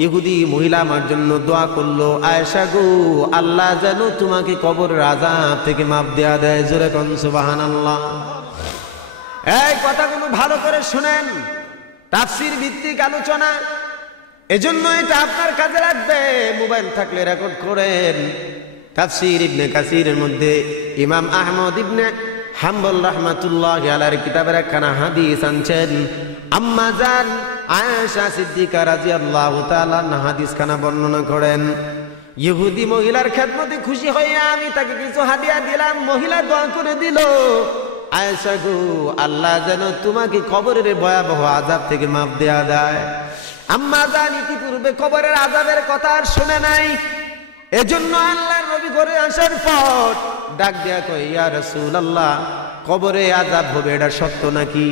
ইহুদি মহিলা আমার জন্য দোয়া করলো, আয়েশা গো, আল্লাহ যেন তোমাকে কবরের আযাব থেকে মাফ দেয়া দেয়। জোরে কোন সুবহানাল্লাহ। এই কথাগুলো ভালো করে শুনেন, তাফসীর ভিত্তিক আলোচনা, এজন্য এটা আপনার কাজে লাগবে। মোবাইল থাকলে রেকর্ড করেন। তাফসীর ইবনে কাসিরের মধ্যে ইমাম আহমদ ইবনে হাম্বল রাহমাতুল্লাহি আলাইহির কিতাবের একখানা হাদিস আনছেন। আম্মা জান আয়েশা সিদ্দিকা রাদিয়াল্লাহু তাআলা হাদিস খানা বর্ণনা করেন, ইহুদি মহিলার খেদমতে খুশি হইয়া আমি তাকে কিছু হাদিয়া দিলাম। মহিলা দোয়া করে দিল, আয়েশা গো, আল্লাহ যেন তোমাকে কবরের ভয়াবহ আযাব থেকে মাফ দেয়া দেয়। আম্মা জান ইতিপূর্বে কবরের আযাবের কথা আর শুনে নাই। এজন্য আল্লাহর নবী ঘরে আসার পর ডাক দেয়া কয়, ইয়া রাসূলুল্লাহ, কবরে আযাব হবে, এটা সত্য নাকি?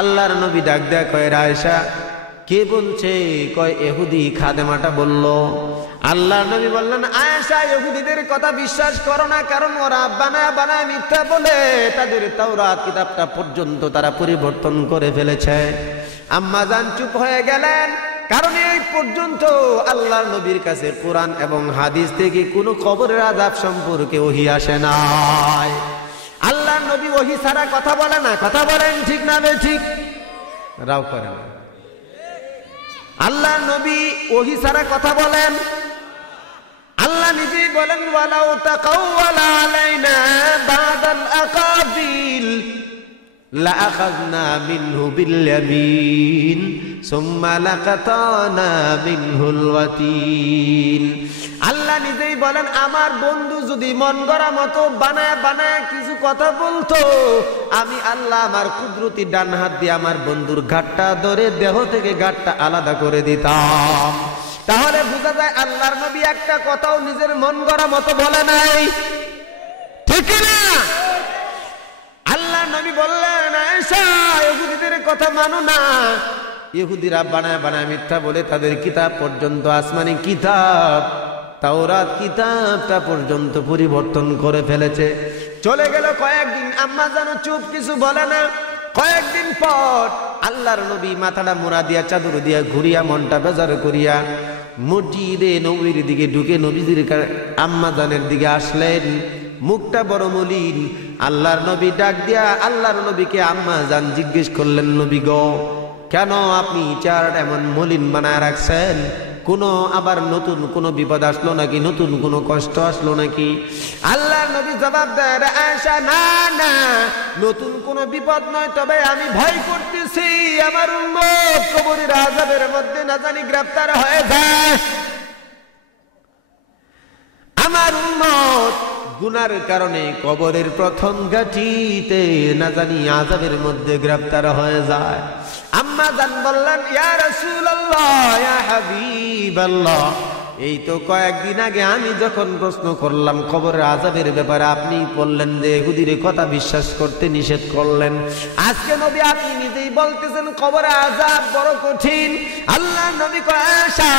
আল্লাহর নবী ডাক দেয়া কয়, আয়েশা কে বলছে? কয় ইহুদি খাদেমাটা বলল। আল্লাহর নবী বললেন, আয়েশা ইহুদিদের কথা বিশ্বাস করো না, কারণ ওরা বানায় মিথ্যা বলে তাদের তাওরাত কিতাবটা পর্যন্ত তারা পরিবর্তন করে ফেলেছে। আম্মা জান চুপ হয়ে গেলেন, কারণ এই পর্যন্ত আল্লাহর নবীর কাছে কোরআন এবং হাদিস থেকে কোনো কবরের আযাব সম্পর্কে ওহী আসে নাই। আল্লাহর নবী ওহী ছাড়া কথা বলে না। কথা বলেন ঠিক না বেঠিক? রাও করে না। আল্লাহর নবী ওহী ছাড়া কথা বলেন। আল্লাহ নিজেই বলেন, ওয়ালাউ তাকাওয়ালা আলাইনা বাদাল আকাবিল লাআখাযনা মিনহু বিল ইয়ামিন সুম্মা লাকাতানা মিনহুল ওয়াতিন। আল্লাহ নিজেই বলেন, আমার বন্ধু যদি মন গড়া মতো বানায় কিছু কথা বলতো, আমি আল্লাহ আমার কুদরতি ডান হাত দিয়ে আমার বন্ধুর ঘাটটা ধরে দেহ থেকে ঘাটটা আলাদা করে দিতাম। তাহলে বোঝা যায় আল্লাহর নবী একটা কথাও নিজের মন গড়া মতো বলে নাই, ঠিক না? আল্লাহর নবী বললেন, আয়েশা ইহুদিদের কথা মানো না। ইহুদিরা বানায় মিথ্যা বলে তাদের কিতাব পর্যন্ত, আসমানি কিতাব তাওরাত কিতাবটা পর্যন্ত পরিবর্তন করে ফেলেছে। চলে গেল কয়েকদিন, আম্মা যেন চুপ, কিছু বলে না। কয়েকদিন পর আল্লাহর নবী মাথাটা মোড়া দিয়া চাদর দিয়া ঘুরিয়া মনটা বেজার করিয়া মসজিদে নবীর দিকে ঢুকে নবীজির আম্মা জানের দিকে আসলেন। মুখটা বড় মলিন। আল্লাহর নবী ডাক দিয়া আল্লাহর নবীকে আম্মা জান জিজ্ঞেস করলেন, নবী গো, কেন আপনি চেহারাটা এমন মলিন বানায় রাখছেন? কোনো আবার নতুন কোনো বিপদ আসলো নাকি? নতুন কোনো কষ্ট আসলো নাকি? আল্লাহর নবী জবাব দেয়, আয়েশা, না না, নতুন কোনো বিপদ নয়, তবে আমি ভয় করতেছি আমার উম্মত কবরের আযাবের মধ্যে না জানি গ্রেফতার হয়ে যায়। আমার উম্মত গুনার কারণে কবরের প্রথম ঘাটিতে না জানি আযাবের মধ্যে গ্রেফতার হয়ে যায়। আম্মা জান বললেন, ইয়া রাসূলুল্লাহ, ইয়া হাবিবাল্লাহ, এই তো কয়েকদিন আগে আমি যখন প্রশ্ন করলাম কবরের আযাবের ব্যাপারে, আপনি বললেন যে ইহুদির কথা বিশ্বাস করতে নিষেধ করলেন। আজকে নবী আপনি নিজেই বলতেছেন কবরের আযাব বড় কঠিন। আল্লাহ নবী কয়, আয়েশা,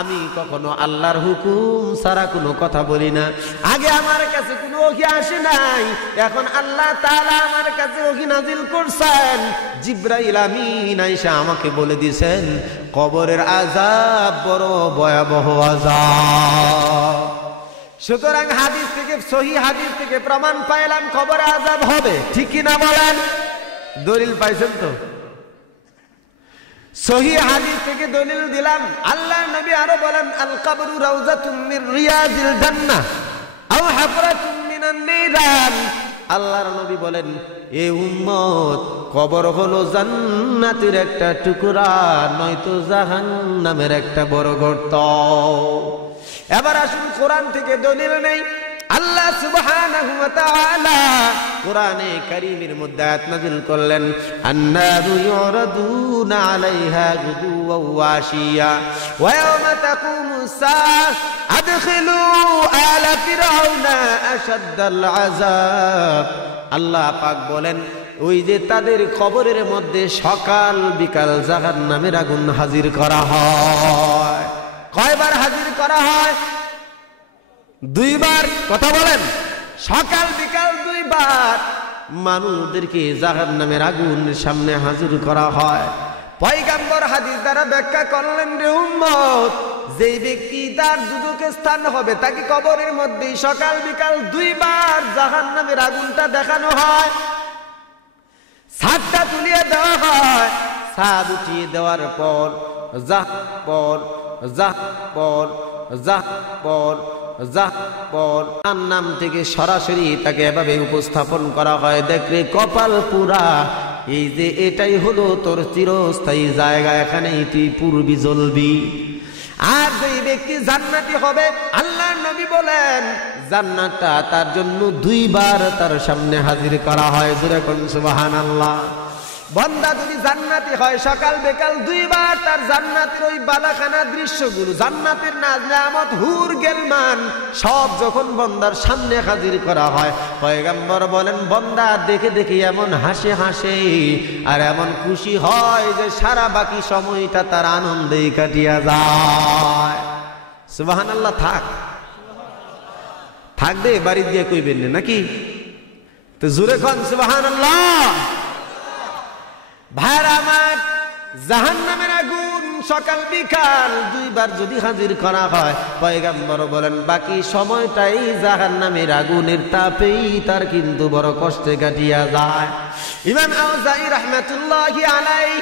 আমি কখনো আল্লাহর হুকুম ছাড়া কোনো কথা বলি না। আগে আমার কাছে কোনো ওহী আসে নাই, এখন আল্লাহ তাআলা আমার কাছে ওহী নাজিল করছেন। জিবরাইল আমিন আয়েশা আমাকে বলে দিয়েছেন কবরের আযাব বড় ভয়াবহ আযাব। সুতরাং হাদিস থেকে, সহিহ হাদিস থেকে প্রমাণ পাইলাম কবরে আযাব হবে, ঠিক কি না বলেন? দলিল পাইছেন তো? সহিহ হাদিস থেকে দলিল দিলাম। আল্লাহ নবী আরো বলেন, আল কবরু রাউযাতুম মির রিয়াজিল জান্নাহ আও হাফরাতুম মিনান নিরান। আল্লাহর নবী বলেন, এ উম্মত, কবর হলো জান্নাতের একটা টুকরা, নয়তো জাহান্নামের একটা বড় গর্ত। এবার আসুন কোরআন থেকে দলিল নেই। আল্লাহ সুবহানাহু ওয়া তাআলা কোরআনে কারীমের মধ্যে আয়াত নাযিল করলেন, আন্নারু ইউরাদুনা আলাইহা গুদুওয়ান ওয়া আশিয়া ওয়া ইয়াওমা তাকুমুস সাআহ আদখিলু আলা ফিরআউনা আশাদ্দাল আযাব। আল্লাহ পাক বলেন, ওই যে তাদের কবরের মধ্যে সকাল বিকাল জাহান্নামের আগুন হাজির করা হয়। কয়বার হাজির করা হয়? দুইবার। কথা বলেন, সকাল বিকাল দুইবার মানুষদেরকে জাহান্নামের আগুনের সামনে হাজির করা হয়। পয়গম্বর হাদিস দ্বারা ব্যাখ্যা করলেন, রে উম্মত, যেই ব্যক্তি তার দুজকের স্থান হবে তাকে কবরের মধ্যে সকাল বিকাল দুইবার জাহান্নামের আগুনটা দেখানো হয়। ছাদটা তুলিয়ে দেওয়া হয়। ছাদ উঠিয়ে দেওয়ার পর নাম থেকে সরাসরি তাকে এভাবে উপস্থাপন করা হয়, দেখলে কপাল পুরা, এই যে এটাই হলো তোর চিরস্থায়ী জায়গা, এখানেই তুই পূর্বী জ্বলবি। আর যে ব্যক্তি জান্নাতি হবে, আল্লাহর নবী বলেন জান্নাতটা তার জন্য দুইবার তার সামনে হাজির করা হয়। জোরে কোন সুবহানাল্লাহ। বান্দা যদি জান্নাতি হয়, সকাল বিকাল দুইবার তার জান্নাতের ওই বালাখানা দৃশ্যগুলো, জান্নাতের নিয়ামত, হুর গেলমান সব যখন বান্দার সামনে হাজির করা হয়, পয়গম্বর বলেন বান্দা দেখে দেখে এমন হাসে হাসে আর এমন খুশি হয় যে সারা বাকি সময়টা তার আনন্দেই কাটিয়া যায়। সুবহানাল্লাহ। থাক দে, বাড়ি দিয়ে কইবেন নাকি? তো জোরে কোন সুবহানাল্লাহ। ভাইরা আমার, জাহান্নামের আগুন সকাল বিকাল দুইবার যদি হাজির করা হয়, পয়গম্বর বলেন বাকি সময়টাই জাহান্নামের আগুনের তাপেই তার কিন্তু বড় কষ্টে কাটিয়া যায়। ইমাম আউজাঈ রাহমাতুল্লাহি আলাইহি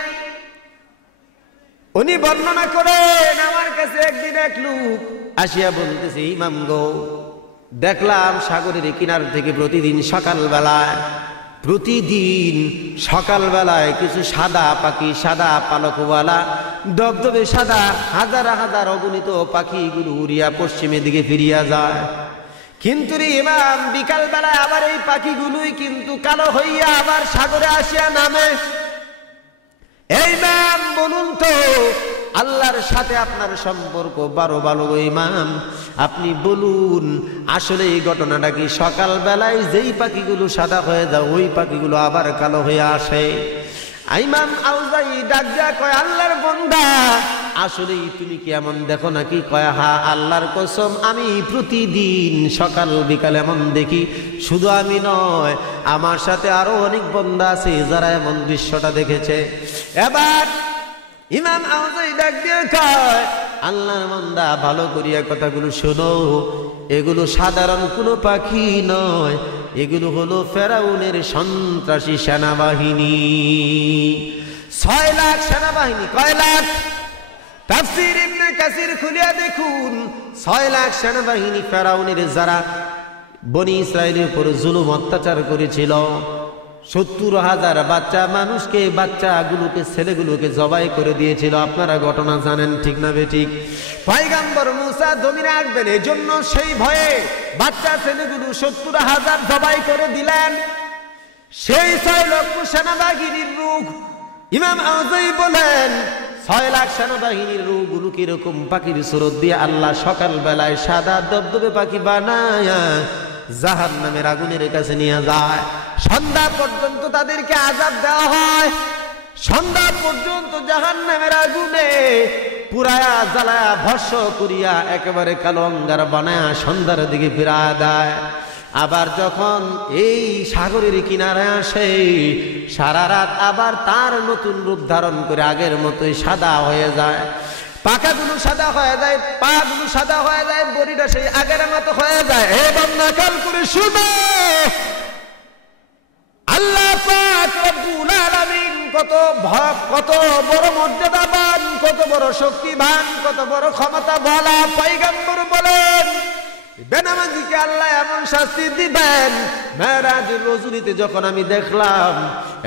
উনি বর্ণনা করেন, আমার কাছে একদিন এক লোক আসিয়া বলতেছে, ইমাম গো, দেখলাম সাগরের কিনার থেকে প্রতিদিন সকালবেলায় কিছু সাদা পাখি, সাদা পালকওয়ালা দবদবে সাদা হাজার হাজার অগণিত পাখিগুলো উড়িয়া পশ্চিমের দিকে ফিরিয়া যায়। কিন্তু রে ইমাম, বিকালবেলায় আবার এই পাখিগুলোই কিন্তু কালো হইয়া আবার সাগরে আসিয়া নামে। এই ইমাম, বলুন তো আল্লাহর সাথে আপনার সম্পর্ক বারো ভালো ইমাম, আপনি বলুন আসলে এই ঘটনাটা কি? সকালবেলায় যেই পাখিগুলো সাদা হয়ে যায় ওই পাখিগুলো আবার কালো হয়ে আসে। ইমাম আউজাঈ ডাক দিয়া কয়, আল্লাহর বান্দা, আসলেই তুমি কি এমন দেখো নাকি? কয়, হা আল্লাহর কসম, আমি প্রতিদিন সকাল বিকাল এমন দেখি। শুধু আমি নয়, আমার সাথে আরো অনেক বান্দা আছে যারা এমন দৃশ্যটা দেখেছে। এবার ইমাম আউজাঈ ডাক দিয়ে কয়, আল্লাহর বান্দা, ভালো করিয়া কথাগুলো শোনো, এগুলো সাধারণ কোনো পাখি নয়, এগুলো হলো ফেরাউনের সন্ত্রাসী সেনাবাহিনী। 6 লাখ সেনাবাহিনী। কয় লাখ? তাফসীর ইবনে কাসির খুলিয়া দেখুন, 6 লাখ সেনাবাহিনী ফেরাউনের, যারা বনি ইসরাইলের উপর জুলুম অত্যাচার করেছিল। 70,000 বাচ্চা মানুষকে, বাচ্চাগুলোকে, ছেলেগুলোকে জবাই করে দিয়েছিল। আপনারা ঘটনা জানেন, ঠিক না বেঠিক? পয়গম্বর মূসা জমিনে আসবেন, এই জন্য সেই ভয়ে বাচ্চা ছেলেগুলো 70,000 জবাই করে দিলেন। সেই 6 লক্ষ সেনাবাহিনীর রূপ ইমাম আউজাঈ বলেন, 6 লাখ সেনাবাহিনীর রূপগুলো কিরকম পাখির সুরত দিয়ে আল্লাহ সকাল বেলায় সাদা দবদবে পাখি বানায়া জাহান্নামের আগুনের কাছে নিয়ে যায়। সন্ধ্যা পর্যন্ত তাদেরকে আযাব দেওয়া হয়। সন্ধ্যা পর্যন্ত জাহান্নামের আগুনে পুরায়া জ্বালায়া ভস্ম করিয়া একেবারে কালো অঙ্গার বানায়া সন্ধ্যার দিকে ফিরায়া দেয়। আবার যখন এই সাগরের কিনারে আসে, সারা রাত আবার তার নতুন রূপ ধারণ করে আগের মতোই সাদা হয়ে যায়। পাখাগুলো সাদা হয়ে যায়, পাগুলো সাদা হয়ে যায়, বডিটা সেই আগের মতো হয়ে যায়। হে বান্দা, কাল করে শুনো, আল্লাহ পাক রব্বুল আলামিন কত বড় মর্যাদাবান, কত বড় শক্তিবান, কত বড় ক্ষমতা বলা। পয়গম্বর বলেন, বেনামাজিকে আল্লাহ এমন শাস্তি দিবেন। মেরাজের রজনীতে যখন আমি দেখলাম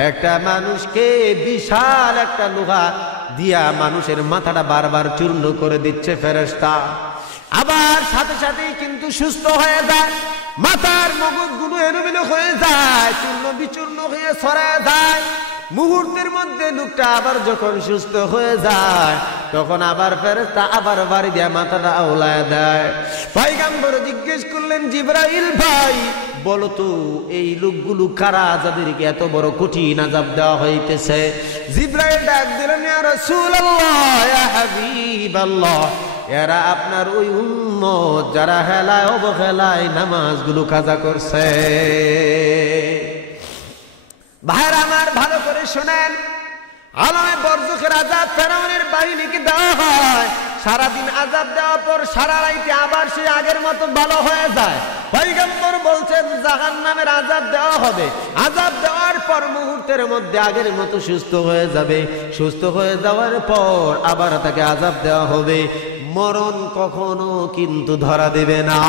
একটা মানুষকে বিশাল একটা লোহা দিয়া মানুষের মাথাটা বারবার চূর্ণ করে দিচ্ছে ফেরেশতা, আবার সাথে সাথেই কিন্তু সুস্থ হয়ে যায়, মাথার মগজগুলো এলোমেলো হয়ে যায়, চূর্ণ বিচূর্ণ হয়ে ছড়ায় যায়। মুহূর্তের মধ্যে লোকটা আবার যখন সুস্থ হয়ে যায়, তখন আবার ফেরেশতা আবার বাড়ি দিয়ে মাথাটা আওলায় দেয়। পয়গম্বর জিজ্ঞেস করলেন, জিবরাইল ভাই বলো তো, এই লোকগুলো কারা যাদেরকে এত বড় কঠিন আযাব দেওয়া হইতেছে? জিবরাইল ডাক দিলেন, ইয়া রাসূলুল্লাহ, ইয়া হাবিবাল্লাহ, এরা আপনার ওই উম্মত যারা হেলায় অবহেলায় নামাজগুলো কাজা করছে। ভাইরা আমার, ভালো করে শোনেন, আলমে বরজখের আযাব ফেরাউনের বাহিনীকে দেওয়া হয়। সারাদিন আযাব দেওয়ার পর সারা রাইতে আবার সে আগের মতো ভালো হয়ে যায়। পয়গম্বর বলছেন, জাহান্নামের আযাব দেওয়া হবে, আযাব দেওয়ার পর মুহূর্তের মধ্যে আগের মতো সুস্থ হয়ে যাবে। সুস্থ হয়ে যাওয়ার পর আবার তাকে আযাব দেওয়া হবে। মরণ কখনো কিন্তু ধরা দেবে না।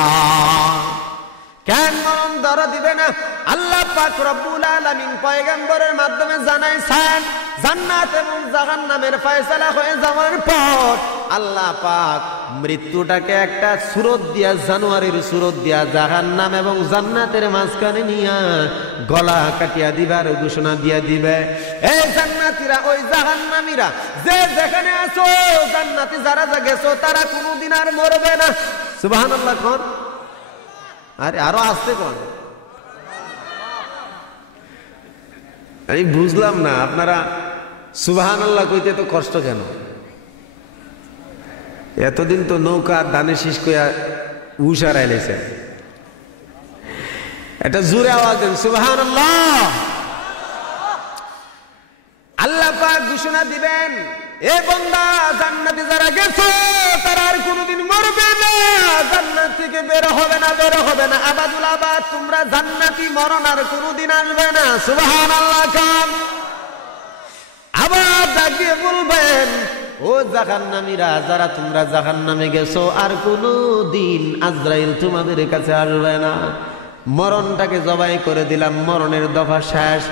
কেন মরণ ধরা দিবে না? আল্লাহ পাক রব্বুল আলামিন পয়গম্বরের মাধ্যমে জানাইছেন, জান্নাত এবং জাহান্নামের ফয়সালা হয়ে যাওয়ার পর আল্লাহ পাক মৃত্যুটাকে একটা সূরত দিয়া, জানোয়ারের সূরত দিয়া জাহান্নাম এবং জান্নাতের মাঝখানে নিয়া গলা কাটিয়া দিবার ঘোষণা দিয়া দিবে। এই জান্নাতীরা, ওই জাহান্নামীরা, যে যেখানে আছো, জান্নাতি যারা গেছো, তারা কোনোদিন আর মরবে না। সুবহানাল্লাহ কোন? আরে আরো আসতে কোন? আমি বুঝলাম না, আপনারা সুবহানাল্লাহ কইতে তো কষ্ট কেন? এতদিন তো নৌকা দানে শীষ কইয়া উষার আইলেছে। এটা জোরে আওয়াজ দেন, সুবহানাল্লাহ। আল্লাহ পাক ঘোষণা দিবেন, এ বান্দা, জান্নাতে যারা গেছো তারা আর কোনোদিন মরবে না, জান্নাত থেকে বের হবে না, বের হবে না, আবাদুল আবাদ তোমরা জান্নাতি, মরণ আর কোনোদিন আসবে না। সুবহানাল্লাহ কাম। আবার ডাকিয়ে বলবেন, ও জাহান্নামীরা, যারা তোমরা জাহান্নামে গেছো, আর কোনোদিন আজরাইল তোমাদের কাছে আসবে না। মরণটাকে জবাই করে দিলাম, মরণের দফা শেষ।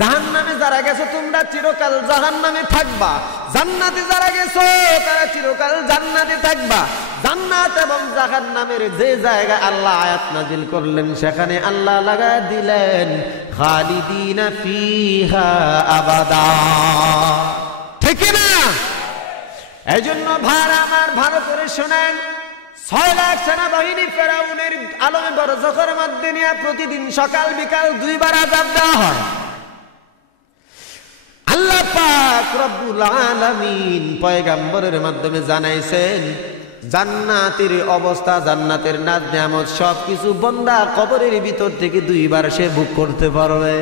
জাহান্নামে যারা গেছো তোমরা চিরকাল জাহান্নামে থাকবা, জান্নাতে যারা গেছো তারা চিরকাল জান্নাতে থাকবা। জান্নাত এবং জাহান্নামের যে জায়গা আল্লাহ আয়াত নাজিল করলেন, সেখানে আল্লাহ লাগায় দিলেন খালিদিনা ফিহা আবাদা। ঠিক না? এই জন্য ভাইরা আমার, ভালো করে শোনেন, 6 লাখ সেনাবাহিনী ফেরাউনের আলমে বরজখের মধ্যে নিয়ে প্রতিদিন সকাল বিকাল 2 বার আযাব দেওয়া হয়। আল্লাহ পাক রব্বুল আলামিন পয়গম্বরের মাধ্যমে জানাইছেন, জান্নাতের অবস্থা, জান্নাতের নাজ নিয়ামত সবকিছু বান্দা কবরের ভিতর থেকে 2 বার সে ভোগ করতে পারবে।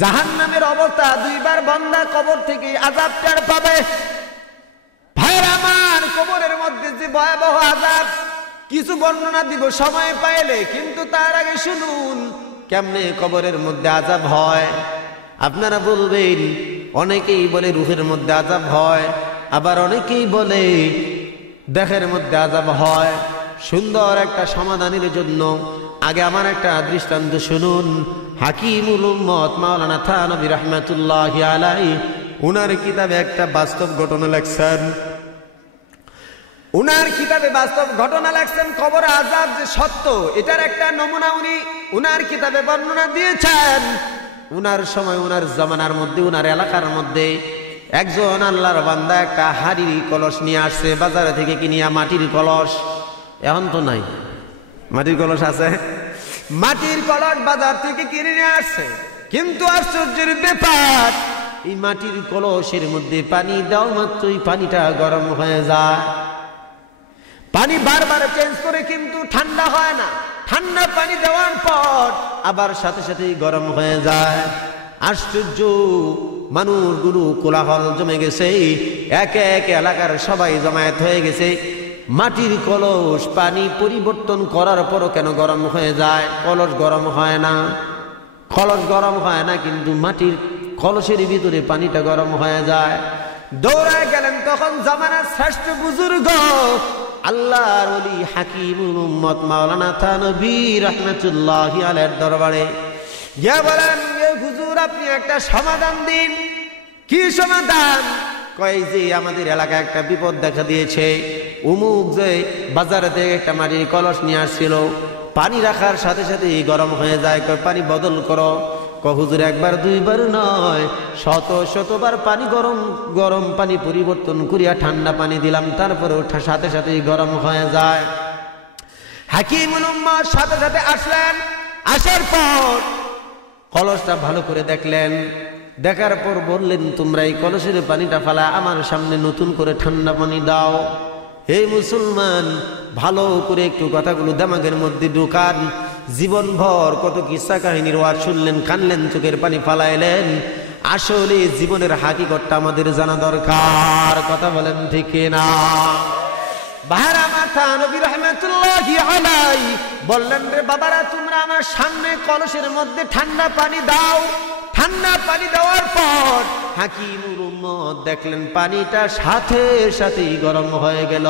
জাহান্নামের অবস্থা 2 বার বান্দা কবর থেকে আযাব টের পাবে। ভাইরা আমার, কবরের মধ্যে যে ভয়াবহ আযাব, কিছু বর্ণনা দিব সময় পাইলে, কিন্তু তার আগে শুনুন কেমনে কবরের মধ্যে আযাব হয়। আপনারা বলবেন, অনেকেই বলে রূহের মধ্যে আযাব হয়, আবার অনেকেই বলে দেহের মধ্যে আযাব হয়। সুন্দর একটা সমাধানের জন্য আগে আমার একটা দৃষ্টান্ত শুনুন। হাকিমুল উম্মত মাওলানা থানভী রাহমাতুল্লাহি আলাইহি উনার কিতাবে একটা বাস্তব ঘটনা লেখছেন। উনার কিতাবে বাস্তব ঘটনা লেখছেন, কবর আযাব যে সত্য, এটার একটা নমুনা উনি উনার কিতাবে বর্ণনা দিয়েছেন। উনার সময়, উনার জামানার মধ্যে, উনার এলাকার মধ্যে একজন আল্লাহর বান্দা একটা হাড়ির কলস নিয়ে আসছে বাজারে থেকে কিনিয়া, মাটির কলস। এখন তো নাই, মাটির কলস আছে? মাটির কলস বাজার থেকে কিনে নিয়ে আসছে, কিন্তু আশ্চর্যের ব্যাপার, এই মাটির কলসের মধ্যে পানি দেওয়া মাত্রই পানিটা গরম হয়ে যায়। পানি বারবার চেঞ্জ করে কিন্তু ঠান্ডা হয় না, ঠান্ডা পানি দেওয়ার পর আবার সাথে সাথে গরম হয়ে যায়। আশ্চর্য, মানুষগুলো কোলাহল জমে গেছে, একে একে এলাকার সবাই জমায়েত হয়ে গেছে। মাটির কলস পানি পরিবর্তন করার পরও কেন গরম হয়ে যায়? কলস গরম হয় না, কলস গরম হয় না, কিন্তু মাটির কলসের ভিতরে পানিটা গরম হয়ে যায়। দৌড়ায় গেলেন তখন জামানার শ্রেষ্ঠ বুজুর্গ আল্লাহর ওলি হাকিমুল উম্মত মাওলানা থানভী রাহমাতুল্লাহি আলাইহির দরবারে গিয়ে বলেন, হুজুর আপনি একটা সমাধান দিন। কি সমাধান? কয় যে আমাদের এলাকায় একটা বিপদ দেখা দিয়েছে, অমুক যে বাজারে থেকে একটা মাটির কলস নিয়ে আসছিল, পানি রাখার সাথে সাথে গরম হয়ে যায়, কয় পানি বদল করো। কয় হুজুর একবার দুইবার নয়, শত শতবার পানি গরম গরম পানি পরিবর্তন করিয়া ঠান্ডা পানি দিলাম, তারপরে সাথে সাথে গরম হয়ে যায়। হাকিমুল উম্মত সাথে সাথে আসলেন, আসার পর কলসটা ভালো করে দেখলেন, দেখার পর বললেন, তোমরা এই কলসের পানিটা ফালা আমার সামনে নতুন করে ঠান্ডা পানি দাও। হে মুসলমান, ভালো করে একটু কথাগুলো দিমাগের মধ্যে ঢুকান। জীবনভর কত কিসা কাহিনীর ওয়াজ শুনলেন, কানলেন, চোখের পানি ফালাইলেন। আসলে জীবনের হাকিকতটা আমাদের জানা দরকার। কথা বলেন ঠিক না? বাহারা মাথা নবী রাহমাতুল্লাহি আলাইহি বললেন, রে বাবারা, তোমরা আমার সামনে কলসের মধ্যে ঠান্ডা পানি দাও। ঠান্ডা পানি দেওয়ার পর হাকিমুল উম্মত দেখলেন পানিটা সাথে সাথেই গরম হয়ে গেল।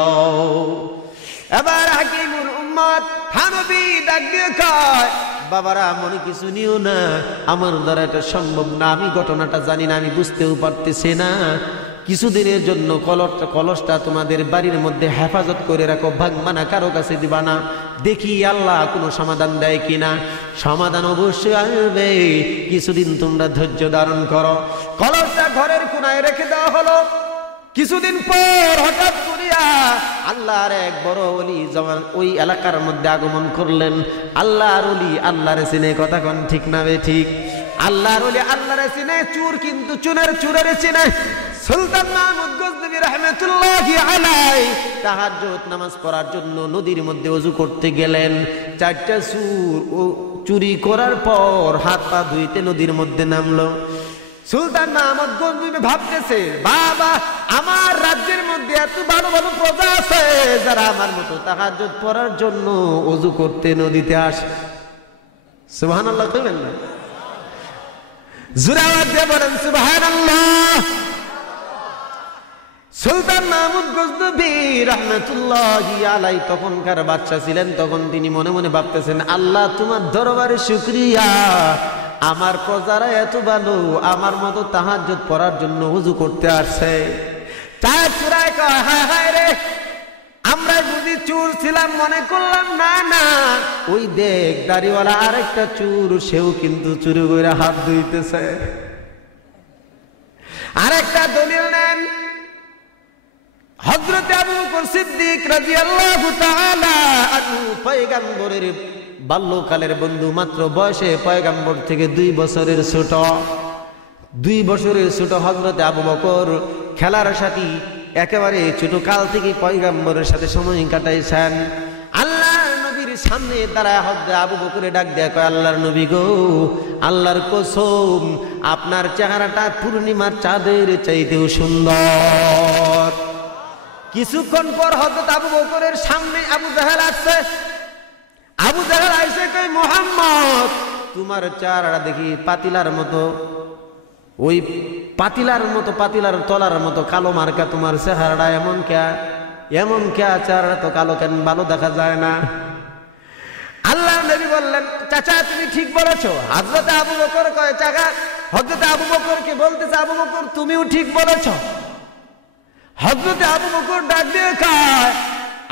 এবার হাকিমুল উম্মত থানভী ডাক দিয়ে কয়, বাবারা মনে কিছু নিও না, আমার দ্বারা এটা সম্ভব না, আমি ঘটনাটা জানি না, আমি বুঝতেও পারতেছি না। কিছুদিনের জন্য কলসটা তোমাদের বাড়ির মধ্যে হেফাজত করে রাখো, ভাঙবা না, কারো কাছে দিবা না, দেখি আল্লাহ কোনো সমাধান দেয় কিনা। সমাধান অবশ্যই আসবে, কিছুদিন তোমরা ধৈর্য ধারণ করো। কলসটা ঘরের কোনায় রেখে দেওয়া হলো। কিছুদিন পর হঠাৎ করিয়া আল্লাহর এক বড় ওলি যেমন ওই এলাকার মধ্যে আগমন করলেন। আল্লাহর ওলি আল্লাহর চিনে, কথা কোন ঠিক না বে ঠিক? আল্লাহর ওলি আল্লাহর চিনে, চুর কিন্তু চুরের চিনে। সুলতান মাহমুদ গজনবী রাহমাতুল্লাহি আলাইহি তাহাজ্জুদ নামাজ পড়ার জন্য নদীর মধ্যে ওযু করতে গেলেন। চারটা চুর চুরি করার পর হাত পা ধুইতে নদীর মধ্যে নামলো। সুলতান মাহমুদ গজনবী ভাবতেছে, বাবা, আমার রাজ্যের মধ্যে এত ভালো ভালো প্রজা আছে যারা আমার মতো তাহাজ্জুদ পড়ার জন্য ওযু করতে নদীতে আসে। সুবহানাল্লাহ কইবেন না? জোরে আওয়াজ দিয়ে বলেন সুবহানাল্লাহ। সুলতান মাহমুদ গজনবী রাহমাতুল্লাহি আলাইহি তখনকার বাদশা ছিলেন। তখন তিনি মনে মনে ভাবতেছেন, আল্লাহ তোমার দরবারে শুকরিয়া, আমার প্রজারা এত ভালো, আমার মতো তাহাজ্জুদ পড়ার জন্য ওযু করতে আসছে। চার চুরায় কয়, হায় হায় রে, আমরা যদি চুর ছিলাম মনে করলাম, না না, ওই দেখ দাড়িওয়ালা আরেকটা চুর, সেও কিন্তু চুরি করে হাত ধুইতেছে। আরেকটা দলিল নেন, হযরত আবু বকর সিদ্দিক রাদিয়াল্লাহু তাআলা আনহু পয়গম্বরের বাল্যকালের বন্ধু, মাত্র বয়সে পয়গম্বর থেকে 2 বছরের ছোট। 2 বছরের ছোট হযরত আবু বকর খেলার সাথী, একেবারে ছোট কাল থেকে পয়গম্বরের সাথে সময় কাটাইছেন। আল্লাহর নবীর সামনে দাঁড়ায় হযরত আবু বকরে ডাক দেয়া কয়, আল্লাহর নবী গো, আল্লাহর কসম, আপনার চেহারাটা পূর্ণিমার চাঁদের চাইতেও সুন্দর। কিছুক্ষণ পর হযরত আবু বকরের সামনে আবু জাহেল আসছে। আবু জাহেল আইসে কই, মুহাম্মদ, তোমার চেহারাটা দেখি পাতিলার মতো, ওই পাতিলার তলার মতো কালো মার্কা, তোমার চেহারাটা এমন কে চেহারা তো কালো, কেন ভালো দেখা যায় না? আল্লাহ নবী বললেন, চাচা তুমি ঠিক বলেছো। হযরত আবু বকর কয়, চাচা, হযরত আবু বকরকে বলতেছে, আবু বকর তুমিও ঠিক বলেছো। হযরত আবু বকর ডাক দিয়ে কয়,